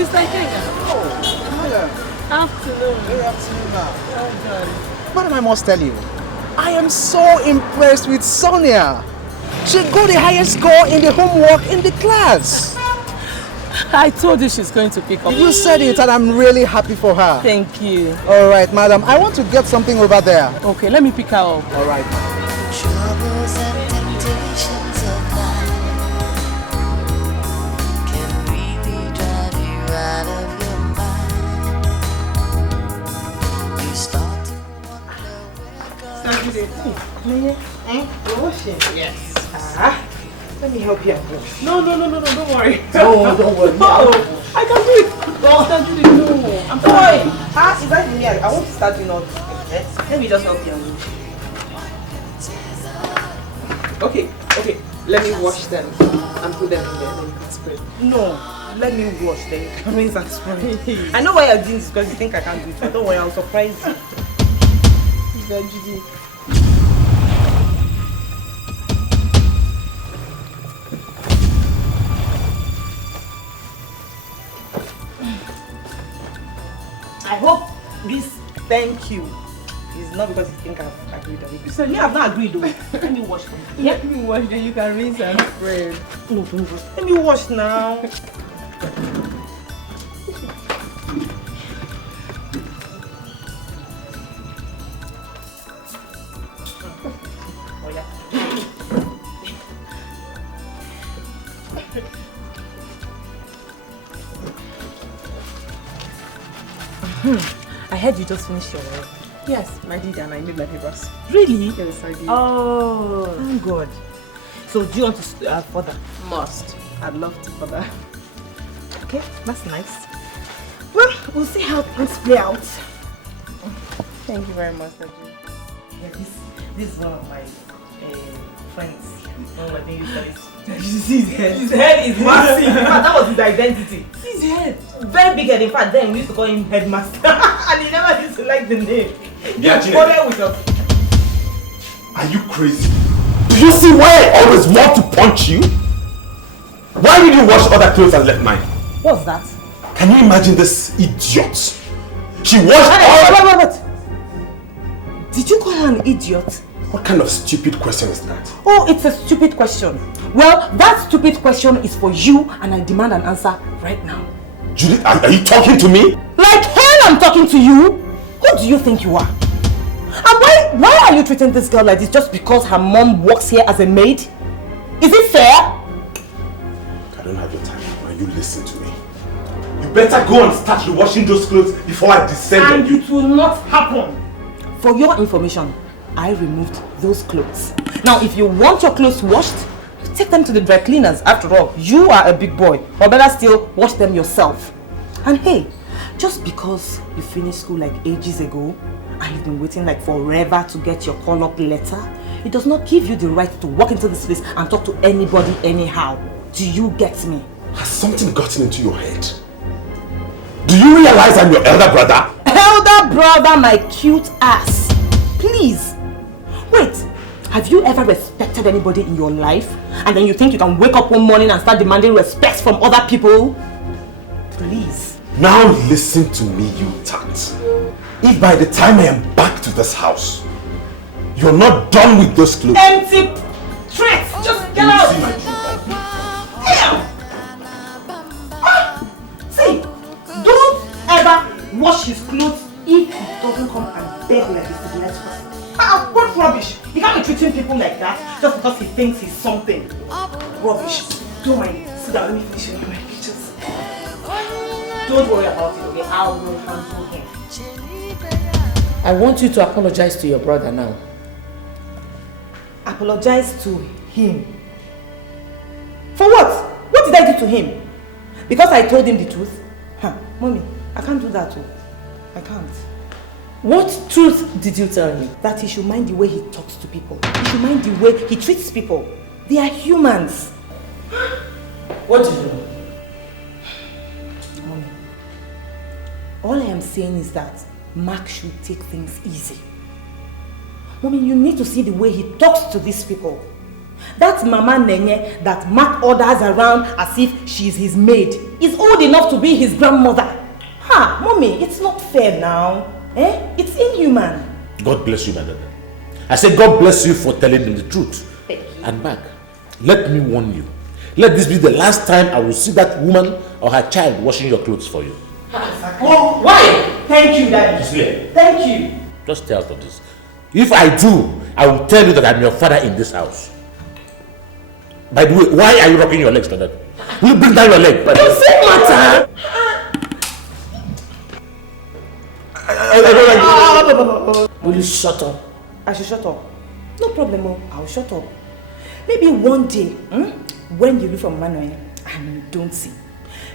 Mr. Kenya. Oh, afternoon. Good afternoon, ma'am. Madam, I must tell you, I am so impressed with Sonia. She got the highest score in the homework in the class. I told you she's going to pick up. You said it and I'm really happy for her. Thank you. All right, madam, I want to get something over there. Okay, let me pick her up. All right. Troubles and temptations of life can really drive you out of your mind. You start to wonder where You're washing? Yes. Let me help you wash. No, don't worry. No, don't worry. No, I can do it. No, I'm fine. Is that me? I want to start doing all this. Okay? Let me just help you wash. Okay. Let me wash them and put them in there, then you can spray. No, let me wash them. You can rinse and spray. I know why you're doing this because you think I can't do it, but don't worry, I'll surprise you. Judy. I hope this thank you is not because you think I've agreed on it. So yeah, I've not agreed on it. Let me wash them. Yeah? Let me wash them. You can rinse and spray. No, don't wash. Let me wash now. Oh yeah. I heard you just finished your work. Yes, I did, and I made my papers. Really? Yes, I did. Oh, thank God. So, do you want to further? Must. I'd love to further. Okay, that's nice. Well, we'll see how things play out. Thank you very much, Regina. Yeah, this is one of my friends. One of my baby studies. You see his head? His head is massive. In fact, that was his identity. His head. Very big head. In fact, then we used to call him Headmaster. And he never used to like the name. Are you crazy? Do you see why I always want to punch you? Why did you wash other clothes and left mine? What's that? Can you imagine this idiot? She washed all... Wait. Did you call her an idiot? What kind of stupid question is that? Oh, it's a stupid question. Well, that stupid question is for you and I demand an answer right now. Judith, are you talking to me? Like hell I'm talking to you? Who do you think you are? And why are you treating this girl like this just because her mom works here as a maid? Is it fair? I don't have your time now. You listen to me. You better go and start washing those clothes before I descend on you. And it will not happen. For your information, I removed those clothes. Now, if you want your clothes washed, take them to the dry cleaners. After all, you are a big boy. Or better still, wash them yourself. And hey, just because you finished school like ages ago and you've been waiting like forever to get your call-up letter, it does not give you the right to walk into this place and talk to anybody anyhow. Do you get me? Has something gotten into your head? Do you realize I'm your elder brother? Elder brother, my cute ass. Please. Wait, have you ever respected anybody in your life? And then you think you can wake up one morning and start demanding respect from other people? Please. Now listen to me, you tart. If by the time I am back to this house, you're not done with those clothes. Empty threats! Just get out! Damn! See, don't ever wash his clothes if he doesn't come and beg like a civilized person. What rubbish! He can't be treating people like that just because he thinks he's something. Rubbish. Don't mind. Sit down, let me finish in my kitchen. Don't worry about it, okay? I will handle him. I want you to apologize to your brother now. Apologize to him? For what? What did I do to him? Because I told him the truth? Huh, Mommy, I can't do that too. I can't. What truth did you tell him? That he should mind the way he talks to people. He should mind the way he treats people. They are humans. What do you know? Mommy, all I am saying is that Mark should take things easy. Mommy, you need to see the way he talks to these people. That Mama Nenye that Mark orders around as if she's his maid is old enough to be his grandmother. Ha, Mommy, it's not fair now. It's inhuman. God bless you, my daughter. I say God bless you for telling them the truth. Thank you. And Mark, let me warn you. Let this be the last time I will see that woman or her child washing your clothes for you. Oh, why? Thank you, Daddy. Cecilia. Thank you. Just stay out of this. If I do, I will tell you that I'm your father in this house. By the way, why are you rocking your legs like that? Will you bring down your leg? Don't say matter. Will you shut up? I should shut up. No problem, I'll shut up. Maybe one day, when you leave from Manuel and you don't see,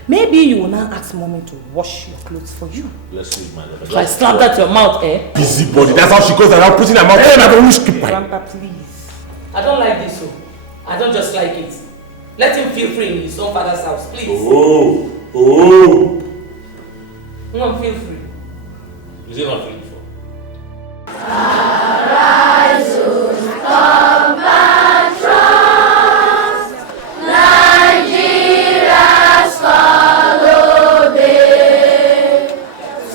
maybe you will now ask Mommy to wash your clothes for you. Bless you, my daughter. So I slapped at your mouth, Busybody. That's how she goes around putting her mouth. Grandpa, please. I don't like this, so I don't just like it. Let him feel free in his own father's house, please. Oh. No, feel free. Is it not free for? Arise, compatriots, Nigeria's follow thee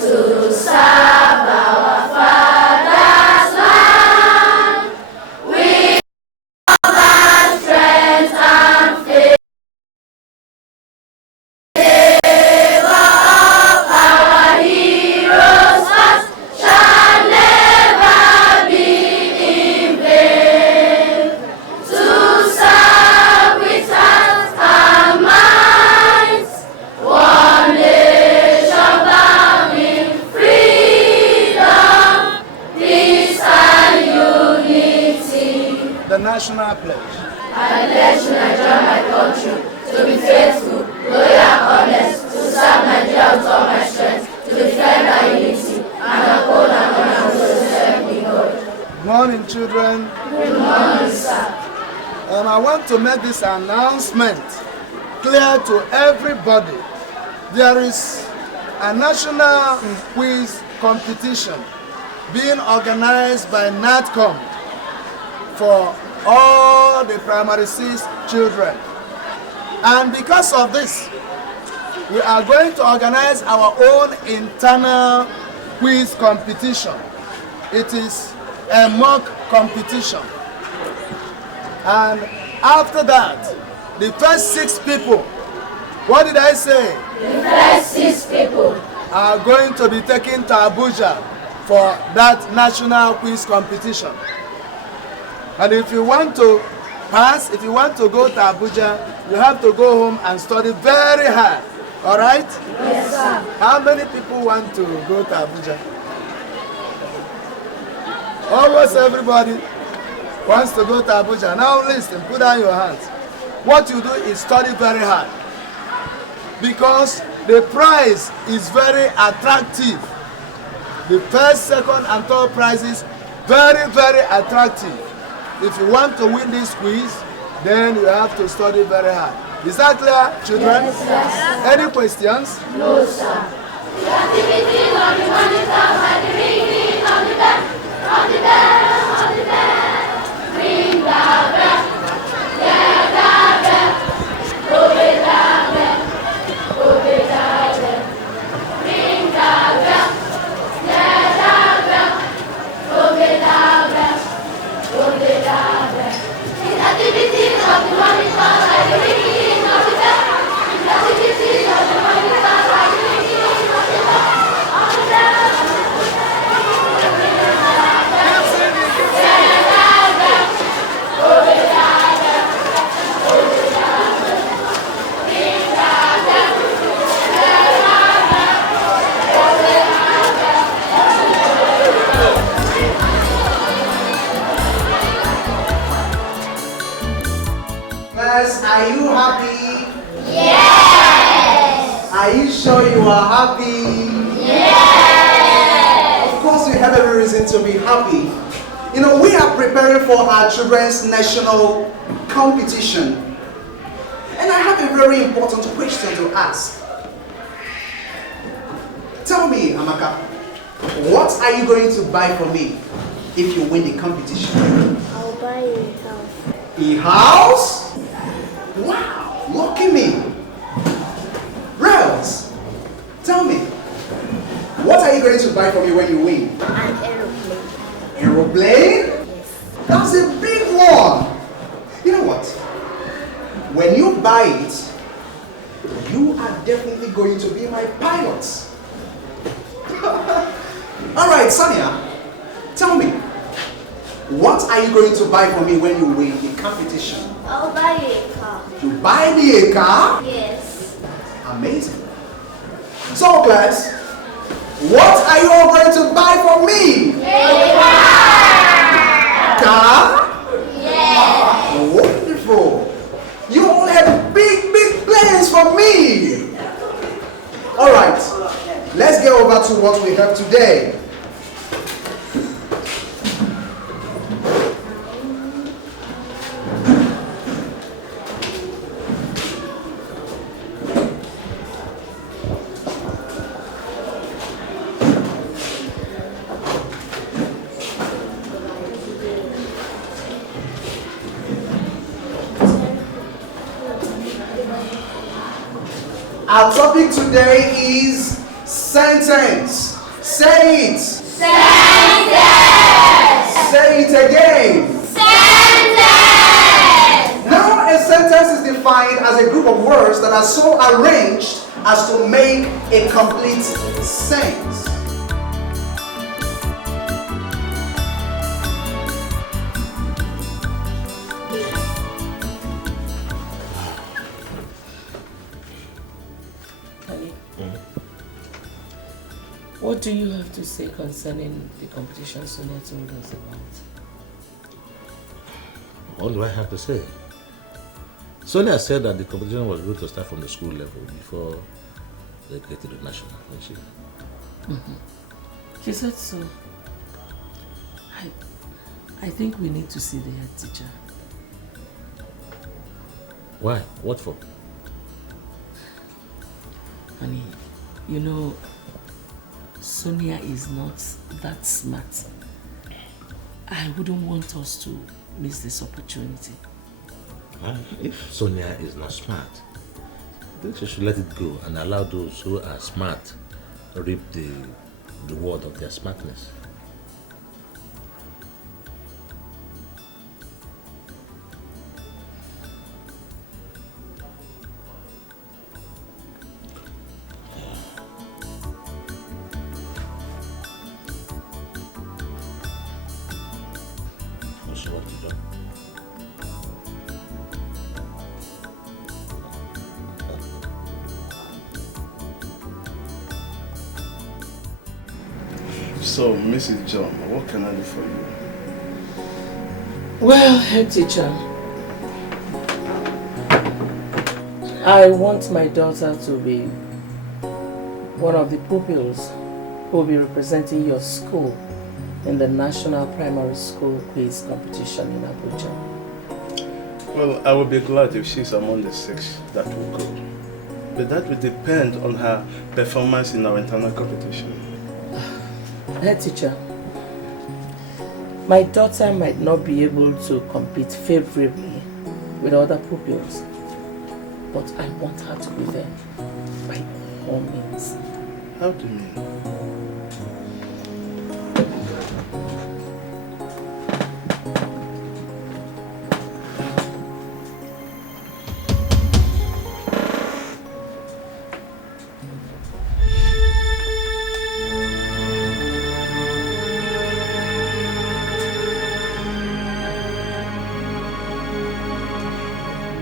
to serve our father's land with all our strength and faith. Favor of our heroes past shall never be in vain. To serve with hearts and minds, one nation bound in freedom, peace and unity. The national pledge. I pledge to Nigeria, my country, to be faithful, loyal, and honest, to serve Nigeria with all my strength, to defend our unity, and uphold and honor those who serve me, God. Good morning, children. Good morning, sir. I want to make this announcement clear to everybody. There is a national quiz competition being organized by NATCOM for all the primary 6 children. And because of this, we are going to organize our own internal quiz competition. It is a mock competition. And after that, the first 6 people, what did I say? The first 6 people are going to be taken to Abuja for that national quiz competition. And if you want to pass, if you want to go to Abuja, you have to go home and study very hard. All right? Yes, sir. How many people want to go to Abuja? Almost everybody wants to go to Abuja. Now listen, put down your hands. What you do is study very hard, because the prize is very attractive. The first, second, and third prizes very, very attractive. If you want to win this quiz, then you have to study very hard. Is that clear, children? Yes, sir. Any questions? No, sir. The activities of the monitor by the ringing of the bell, of the bell, of the bell. Ring the bell, get the bell, obey the bell, obey the bell. Ring the bell, get the bell, obey the bell, obey the bell. The activities of the monitor by the ringing of the bell, the activities of the monitor by the ringing of the bell, of the bell. Obey Are you sure you are happy? Yes! Of course, we have every reason to be happy. You know, we are preparing for our children's national competition. And I have a very important question to ask. Tell me, Amaka, what are you going to buy for me if you win the competition? I'll buy you a house. A house? Wow, lucky me. Rels, tell me, what are you going to buy for me when you win? An aeroplane. Aeroplane? Yes. That's a big one. You know what? When you buy it, you are definitely going to be my pilot. Alright, Sonia, tell me, what are you going to buy for me when you win the competition? I'll buy you a car. You buy me a car? Yes. Amazing. So, class, what are you all going to buy for me? A car? Yes. Wonderful. You all have big, big plans for me. All right, let's get over to what we have today. Our topic today is sentence. Say it. Sentence. Say it again. Sentence. Now a sentence is defined as a group of words that are so arranged as to make a complete sense. What do you have to say concerning the competition Sonia told us about? What do I have to say? Sonia said that the competition was going to start from the school level before they get to the national, didn't she? She said so. I think we need to see the head teacher. Why? What for? Honey, you know, Sonia is not that smart. I wouldn't want us to miss this opportunity. If Sonia is not smart, I think she should let it go and allow those who are smart to reap the reward of their smartness. So, Mrs. John, what can I do for you? Well, head teacher, I want my daughter to be one of the pupils who will be representing your school in the National Primary School Quiz Competition in Abuja. Well, I will be glad if she's among the 6 that will go. But that will depend on her performance in our internal competition. Head teacher, my daughter might not be able to compete favorably with other pupils, but I want her to be there by all means. How do you mean?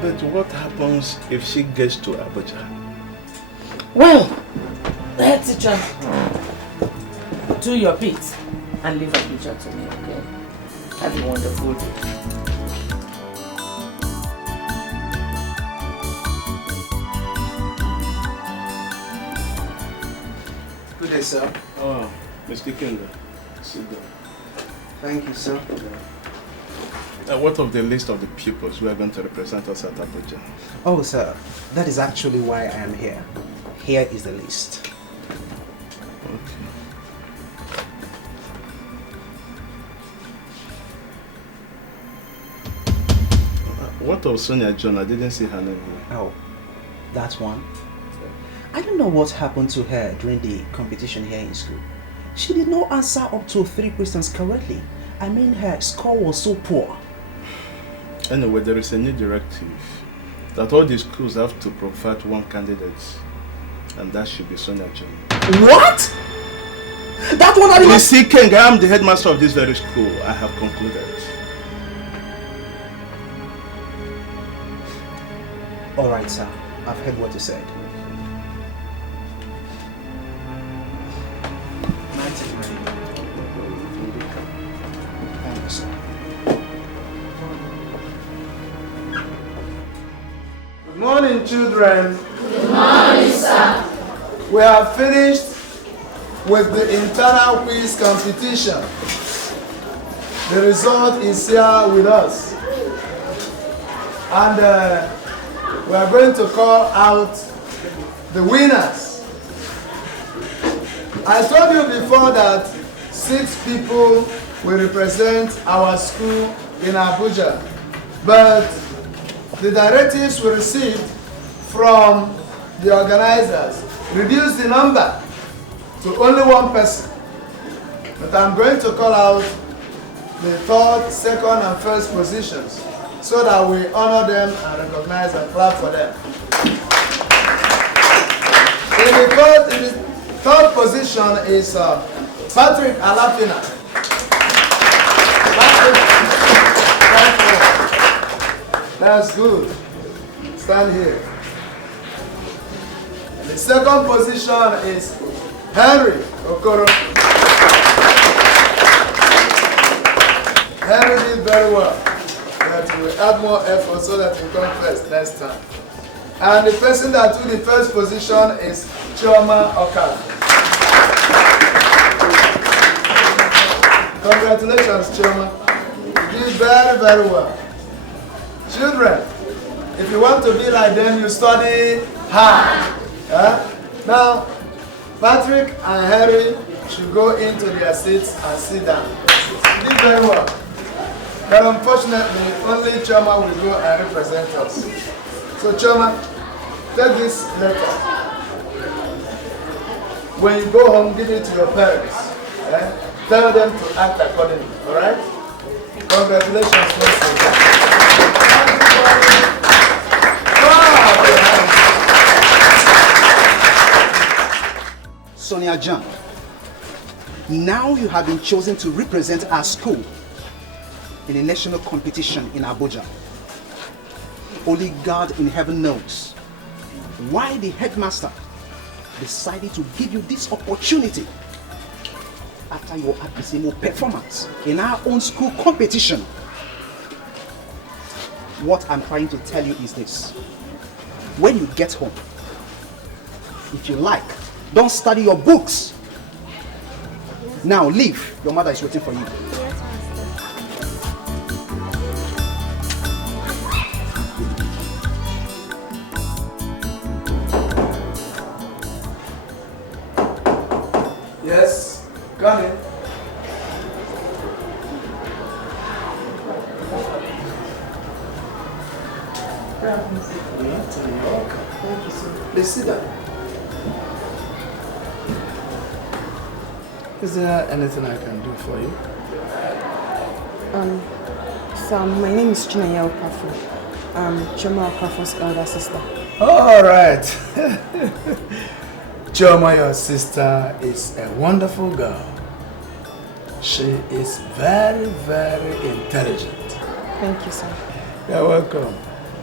But what happens if she gets to Abuja? Well, head teacher, do your bit and leave Abuja to me, okay? Have a wonderful day. Good day, sir. Oh, Mr. Kinga. Sit down. Thank you, sir. What of the list of the pupils who are going to represent us at Abuja? Oh, sir, that is actually why I am here. Here is the list. Okay. What of Sonia John? I didn't see her name here. Oh, that one? I don't know what happened to her during the competition here in school. She did not answer up to 3 questions correctly. I mean, her score was so poor. Anyway, there is a new directive that all the schools have to provide one candidate, and that should be Sonia John. What? That one I You see, King, I am the headmaster of this very school. I have concluded. Alright, sir. I've heard what you said. Thank you, sir. Good morning, children. Good morning, sir. We have finished with the internal quiz competition. The result is here with us. And we are going to call out the winners. I told you before that 6 people will represent our school in Abuja, but the directives we received from the organizers reduced the number to only 1 person. But I'm going to call out the 3rd, 2nd, and 1st positions so that we honor them and recognize and clap for them. In the 3rd position is Patrick Alapina. That's good. Stand here. And the 2nd position is Henry Okoro. Henry did very well. But we will add more effort so that we come first next time. And the person that took the 1st position is Chioma Okada. Congratulations, Chioma. You did very, very well. Children, if you want to be like them, you study hard. Now, Patrick and Harry should go into their seats and sit down. You did very well. But unfortunately, only Chioma will go and represent us. So Chioma, take this letter. When you go home, give it to your parents. Tell them to act accordingly, alright? Congratulations once again. Sonia John, now you have been chosen to represent our school in a national competition in Abuja. Only God in heaven knows why the headmaster decided to give you this opportunity after your abysmal performance in our own school competition. What I'm trying to tell you is this. When you get home, if you like, don't study your books. Now leave. Your mother is waiting for you. Yes, come in. Please sit down. Is there anything I can do for you? Sir, my name is Chinwe Owoh. I'm Chioma Okafor's elder sister. All right. Chioma, your sister, is a wonderful girl. She is very, very intelligent. Thank you, sir. You're welcome.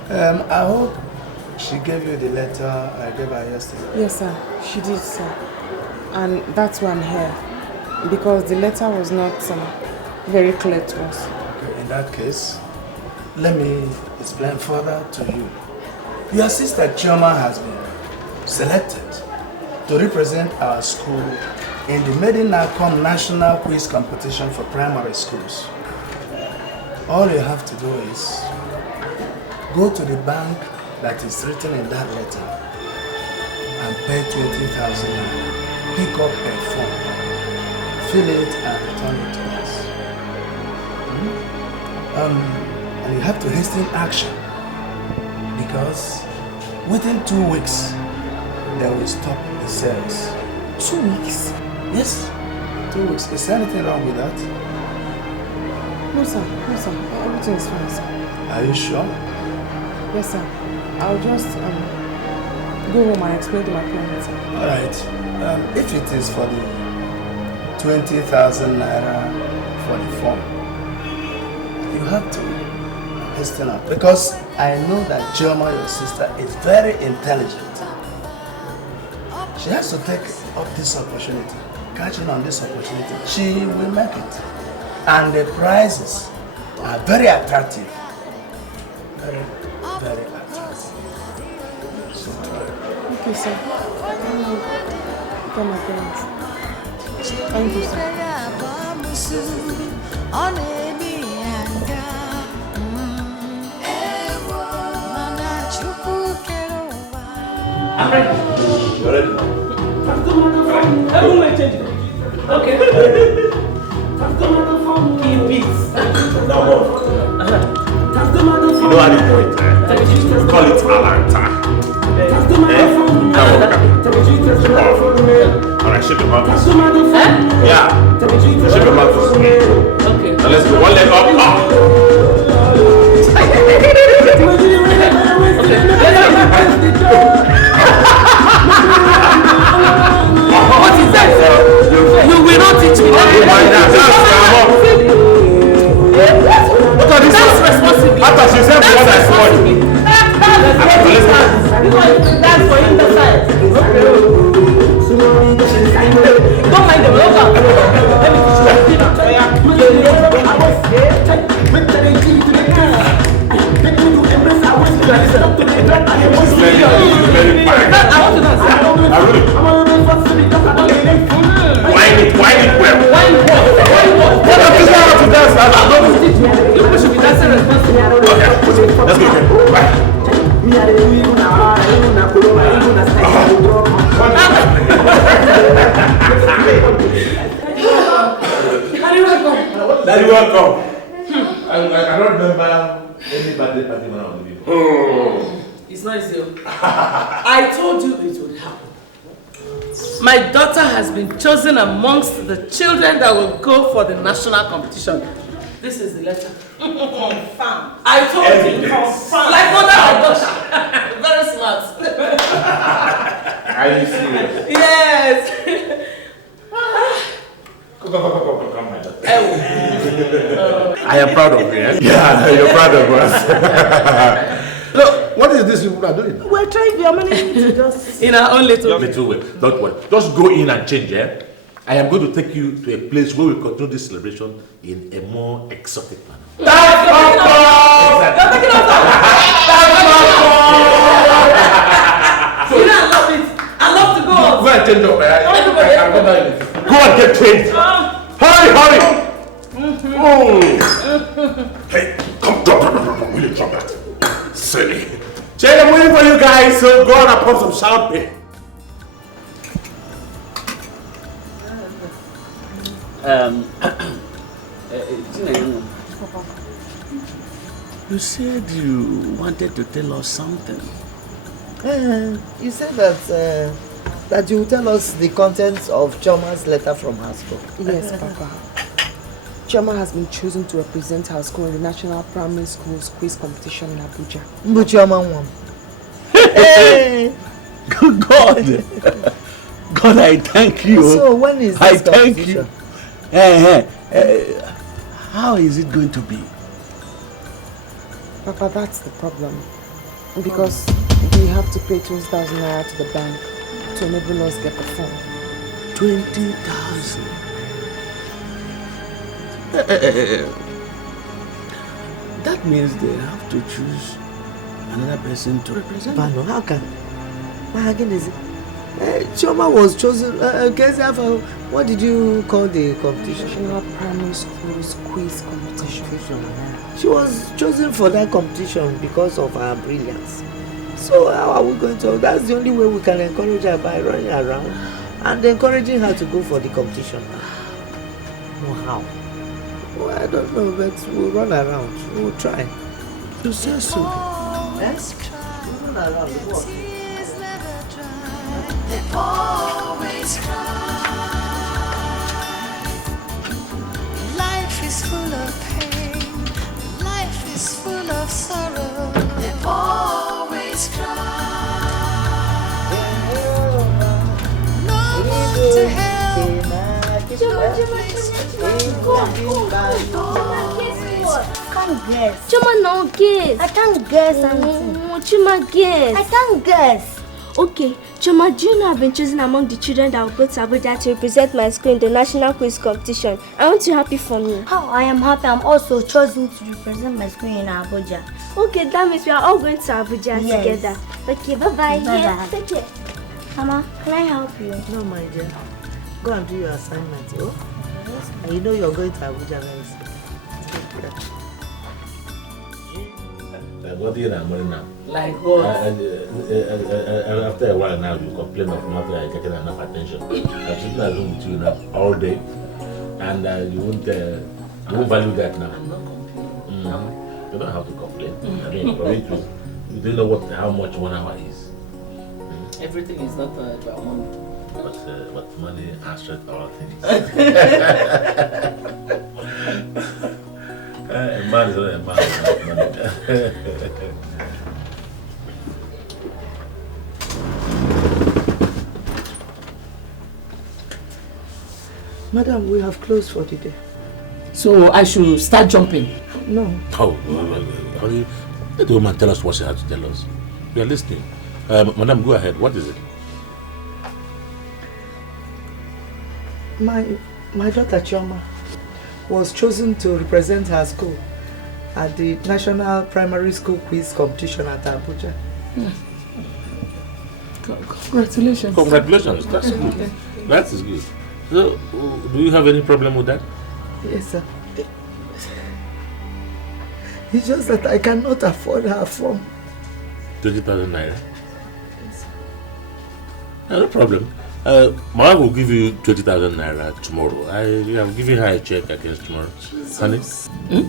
I hope she gave you the letter I gave her yesterday. Yes, sir. She did, sir. And that's why I'm here. Because the letter was not very clear to us. Okay, in that case, let me explain further to you. Your sister Chioma has been selected to represent our school in the Medinacom National Quiz Competition for primary schools. All you have to do is go to the bank that is written in that letter and pay 20,000 naira. Pick up a form, fill it and return it to us. And you have to hasten action because within 2 weeks they will stop the sales. 2 weeks? Yes, 2 weeks. Is there anything wrong with that? No sir, everything is fine sir. Are you sure? Yes sir, I'll just go home and explain to my parents. Alright, if it is for the 20,000 naira for the form, you have to hasten up because I know that Chioma, your sister, is very intelligent. She has to take up this opportunity, catching on this opportunity. She will make it. And the prizes are very attractive. Very, very attractive. So, okay, sir. Tell my parents. Thank you, sir. I'm ready. You're ready? Okay. Keep it. Now what? You know how to do it. We call it alanta. Now what? Alright, shake your hand. Yeah. Shake your hand for me. Okay. Now let's go. One leg up. What is that? You will not teach me. That's responsibility. After she said what I saw. That's for him to say. Don't mind them. Let me Wine it well. You should be dancing responsibly. Okay, let's go again. Bye. Daddy, welcome. I don't remember any birthday party when I was living. It's not easy. I told you it would happen. My daughter has been chosen amongst the children that will go for the national competition. This is the letter. Confirm. I told you. Confirm. Like mother and daughter. Very smart. Are you serious? Yes. Come, my daughter. I am proud of you. Yeah, you're proud of us. Look, what is this you are doing? We're trying. We are managing to just in our own little way. Don't worry. Just go in and change. I am going to take you to a place where we continue this celebration in a more exotic manner. That's You know, I love it. I love to go out. Go and change up. Go and get changed. Hurry. Hey, come, drop. Will you drop that? Silly. Jane, I'm waiting for you guys, so go on and pour some champagne. You said you wanted to tell us something. You said that you will tell us the contents of Chioma's letter from her school. Yes, Papa. Chioma has been chosen to represent her school in the National Primary Schools Quiz Competition in Abuja. But Chioma won. God, I thank you. So when is this competition? How is it going to be? Papa, that's the problem. Because we have to pay 20,000 naira to the bank to enable us get the form. 20,000. That means they have to choose another person to represent. But no, how can? What again is it? Chioma was chosen. What did you call the competition? National Primary Schools Quiz Competition. She was chosen for that competition because of her brilliance. So how are we going to? That's the only way we can encourage her, by running around and encouraging her to go for the competition. Wow. Well, I don't know, but we'll run around. We'll try. You say so. Yes? We'll run around. What? They always cry. Life is full of pain. Life is full of sorrow. They always cry. No one to help. Chuma, no guess. I can't guess anything. Chuma, guess. I can't guess. Okay, Chuma, do you know I've been chosen among the children that will go to Abuja to represent my school in the national quiz competition? Aren't you happy for me? How I am happy. I'm also chosen to represent my school in Abuja. Okay, that means we are all going to Abuja together. Okay, bye-bye. Bye-bye. Take care. Mama, can I help you? No, my dear. Go and do your assignment, oh? Yes. And you know you're going to Abuja very soon. What do you know now? Like what? After a while now, you complain of not getting enough attention. I'm sitting alone with you now all day, and you won't value that now. I'm not complaining. You don't have to complain. I mean, for you don't know how much 1 hour is. Everything is not about money. But money answers all things. A man is not a man without money. Madam, we have closed for the day. So I should start jumping? No. Oh, let the woman tell us what she has to tell us. We are listening. Madam, go ahead. What is it? My daughter Chioma was chosen to represent her school at the National Primary School Quiz Competition at Abuja. Congratulations. Congratulations. That's good. That is good. So, do you have any problem with that? Yes, sir. It's just that I cannot afford her form. 20,000 naira? Yes. No problem. My wife will give you 20,000 naira tomorrow. I have given her a check against tomorrow. Jesus. Honey,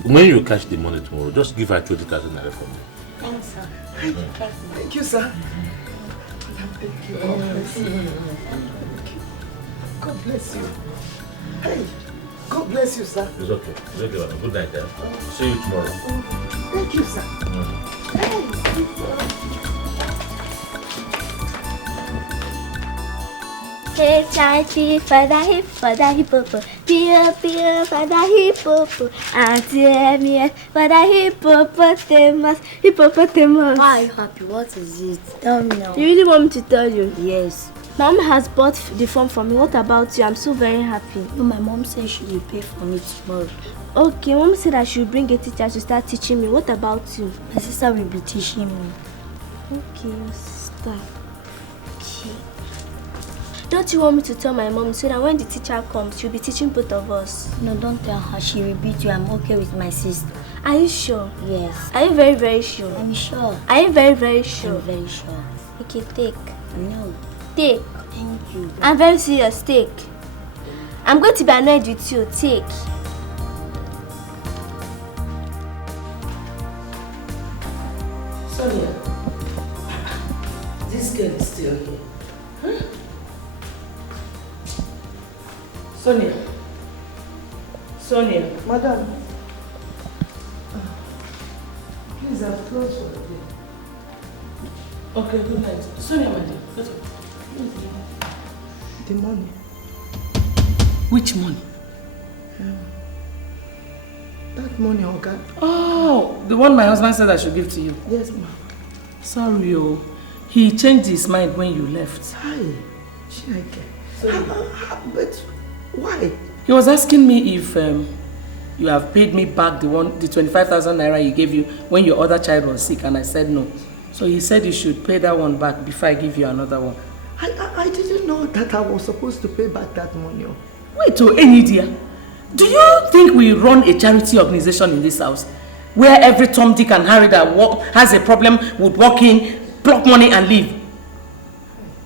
when you cash the money tomorrow, just give her 20,000 naira for me. Thanks, sir. Thank you, sir. Thank you. God bless you. God bless you. Hey, God bless you, sir. It's okay. It's okay, madam. Good night, then. See you tomorrow. Thank you, sir. Hey, Hey, Chachi, father hippopo, pio, father hippopo, auntie Emmy, father hippopotamus. Why are you happy? What is it? Tell me now. You really want me to tell you? Yes. Mom has bought the form for me. What about you? I'm so very happy. No, my mom said she will pay for me tomorrow. Okay, Mom said I should bring a teacher to start teaching me. What about you? My sister will be teaching me. Okay, your sister. Okay. Don't you want me to tell my mom so that when the teacher comes, she'll be teaching both of us? No, don't tell her. She will beat you. I'm okay with my sister. Are you sure? Yes. Are you very, very sure? I'm sure. Are you very, very sure? I'm very sure. Okay, take. No. Take. Thank you. I'm very serious. Take. I'm going to be annoyed with you. Take. Sonia, this girl is still here. Huh? Sonia. Madam. Please, I've closed for the day. Okay, good night. Sonia, my dear. The money. Which money? That money, Oga. Oh, the one my husband said I should give to you. Yes, ma'am. Sorry, oh. He changed his mind when you left. Hi, Chineke. But why? He was asking me if you have paid me back the 25,000 naira he gave you when your other child was sick, and I said no. So he said you should pay that one back before I give you another one. I didn't know that I was supposed to pay back that money. Wait, Enyidia, do you think we run a charity organization in this house where every Tom, Dick and Harry that has a problem would walk in, pluck money and leave?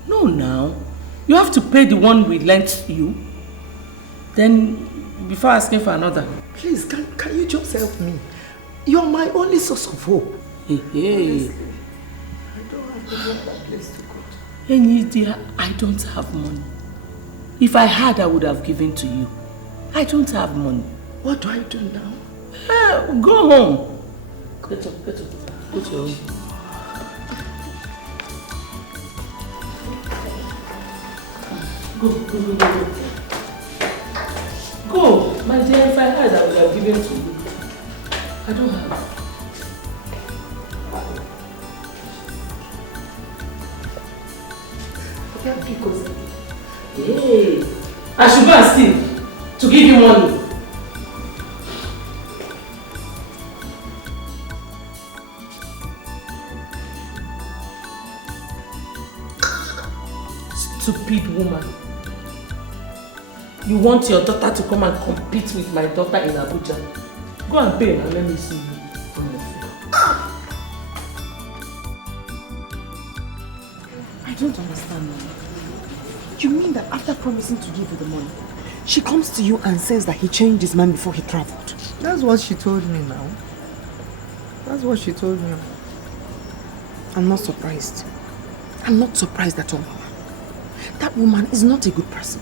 No, now. You have to pay the one we lent you. Then, before asking for another. Please, can you just help me? You're my only source of hope. Hey. Honestly, I don't have another place to go to. Enyidia, I don't have money. If I had, I would have given to you. I don't have money. What do I do now? Go home. Get up. Go to your room. Go. Go. My dear, if I had, I would have given to you. I don't have. Hey, I should go and steal to give you money. Stupid woman. You want your daughter to come and compete with my daughter in Abuja? Go and pay and let me see you. I don't understand, Mama. You mean that after promising to give you the money, she comes to you and says that he changed his mind before he traveled? That's what she told me now. That's what she told me. I'm not surprised. I'm not surprised at all, Mama. That woman is not a good person.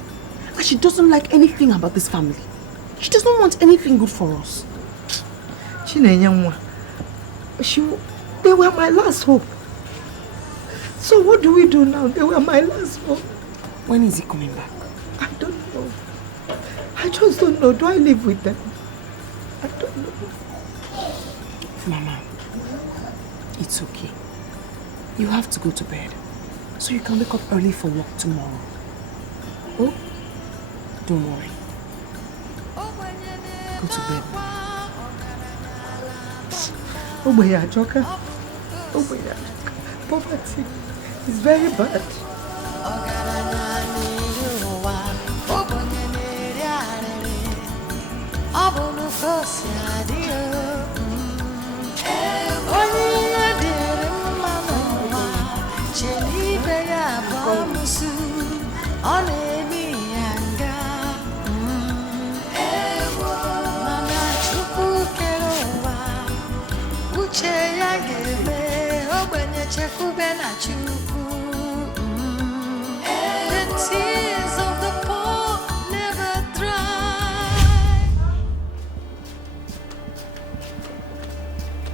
And she doesn't like anything about this family. She doesn't want anything good for us. They were my last hope. So what do we do now? They were my last hope. When is he coming back? I don't know. I just don't know. Do I live with them? I don't know. Mama, it's okay. You have to go to bed so you can wake up early for work tomorrow. Oh? Don't worry. Go to bed. Poverty is very bad.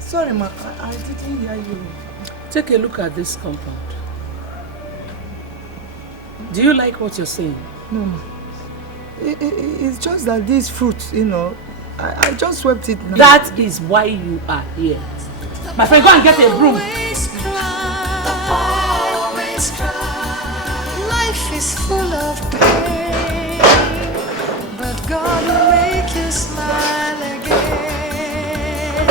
Sorry, ma, I didn't hear you. Take a look at this compound. Do you like what you're saying? No, ma. It's just that these fruits, you know, I just swept it now. That is why you are here. My friend, go and get a broom. Life is full of pain, but God will make you smile again.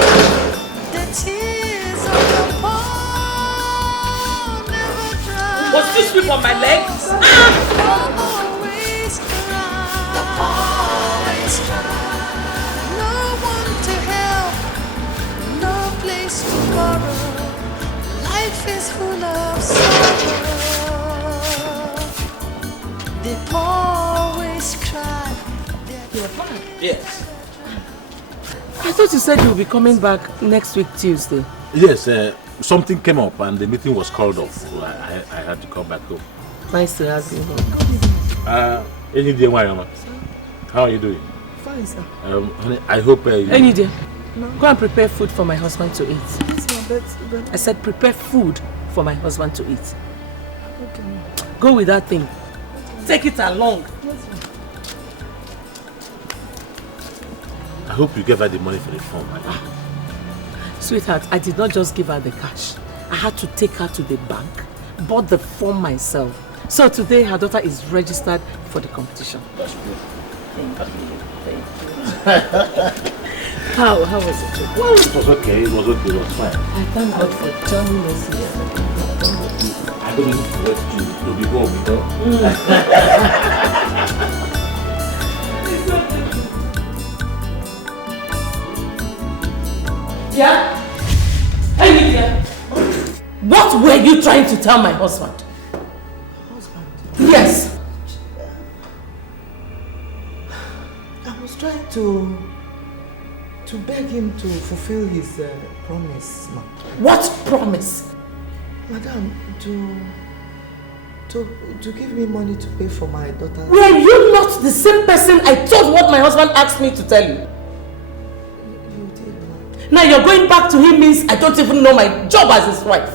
The tears of the poor never dry. What's this whip on my leg? Always cry. No one to help, no place to borrow. Life is full of sorrow. They always cry. You're fine. Yes. I thought you said you'll be coming back next week Tuesday. Yes, something came up and the meeting was called off, so I had to come back home. Nice to have you home. Enyidia, how are you doing? Fine, sir. Honey, I hope Enyidia, go and prepare food for my husband to eat. Yes, but I said prepare food for my husband to eat. Okay. Go with that thing. Take it along. Yes, I hope you gave her the money for the form. Sweetheart, I did not just give her the cash. I had to take her to the bank, bought the form myself. So today her daughter is registered for the competition. That's good. Thank you. How was it? Well, it was okay. It was fine. I thank God for joining us here. I I don't want to be home, you know. Yeah? Enyidia, what were you trying to tell my husband? Husband? Yes. I was trying to beg him to fulfill his promise, ma. What promise? Madam, to give me money to pay for my daughter. Were you not the same person I told what my husband asked me to tell you? You did, ma. Now you're going back to him means I don't even know my job as his wife.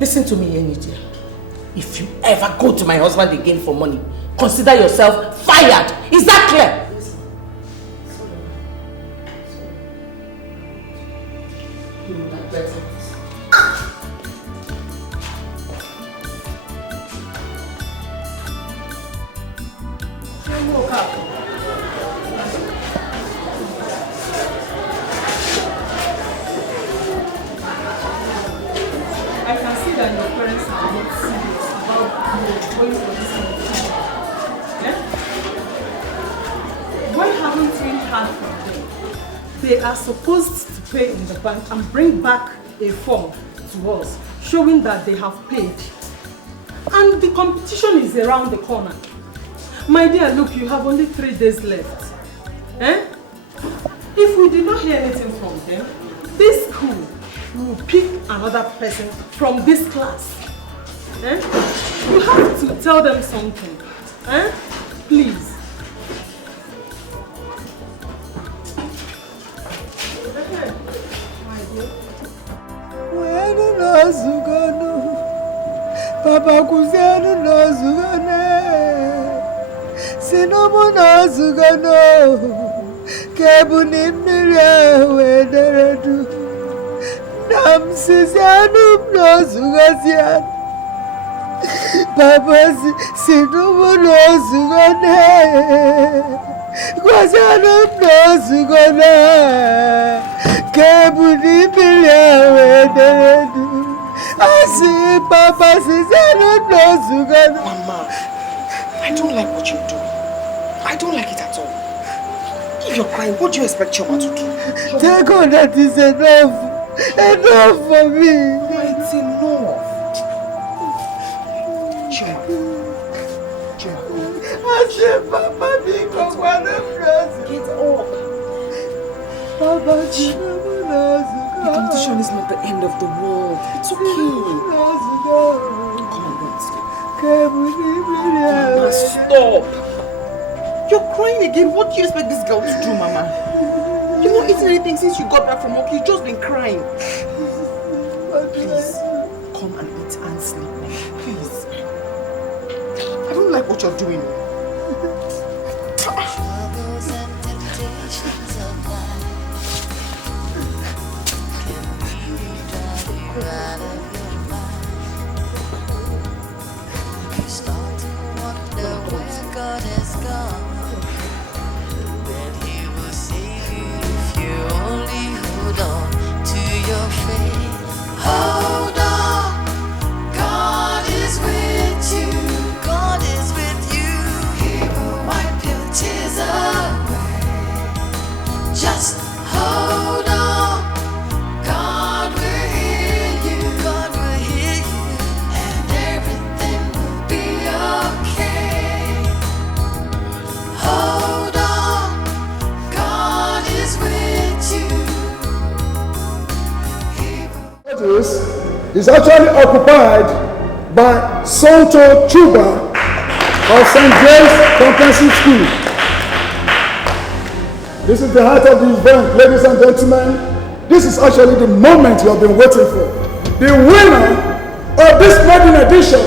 Listen to me, Enyidia. If you ever go to my husband again for money, consider yourself fired. Is that clear? I can see that your parents are not serious about you going for this kind of thing. Yeah? Why haven't we heard from them? They are supposed to pay in the bank and bring back a form to us showing that they have paid. And the competition is around the corner. My dear, look, you have only 3 days left. Eh? If we did not hear anything from them, this school will pick another person from this class. Eh? You have to tell them something. Eh? Please. Papa Kuzianu no zugane, Sinobu no zugano, Kebuni miria wederedu, Nam Sizianu no zugazian, Papa Sinobu no zugane, Kwazianu no zugana, Kebuni miria wederedu. I see Papa says I don't know Sugar. Mama, I don't like what you're doing. I don't like it at all. If you're crying, what do you expect Choma to do? Thank God that is enough. Enough for me. It's enough. Choma. I said Papa because one of us. Get up. Papa Choma knows. The competition is not the end of the world. It's okay. Come on, Mama, stop. You're crying again. What do you expect this girl to do, Mama? You've not eaten anything since you got back from work. You've just been crying. Please, come and eat and sleep. Please. I don't like what you're doing. God has gone, then He will save you if you only hold on to your faith. Hold on, God is with you. God is with you. He will wipe your tears away. Just hold on, God will hear you. God will hear you, and everything will be okay. Hold on, God is with you. Is actually occupied by Sonto Chuba of St. James Comprehensive School. This is the height of the event, ladies and gentlemen. This is actually the moment you have been waiting for. The winner of this maiden edition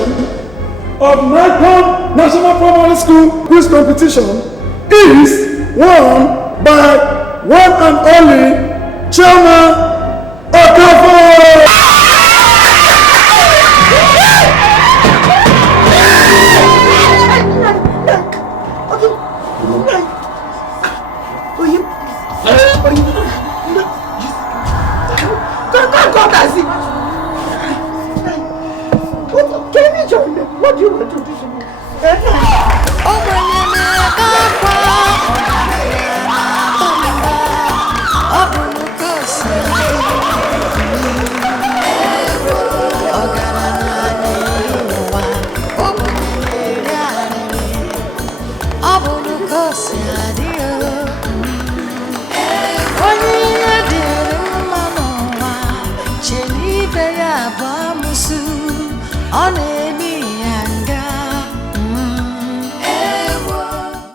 of NICOM National Primary School Quiz Competition is won by one and only Chairman Okoh. No,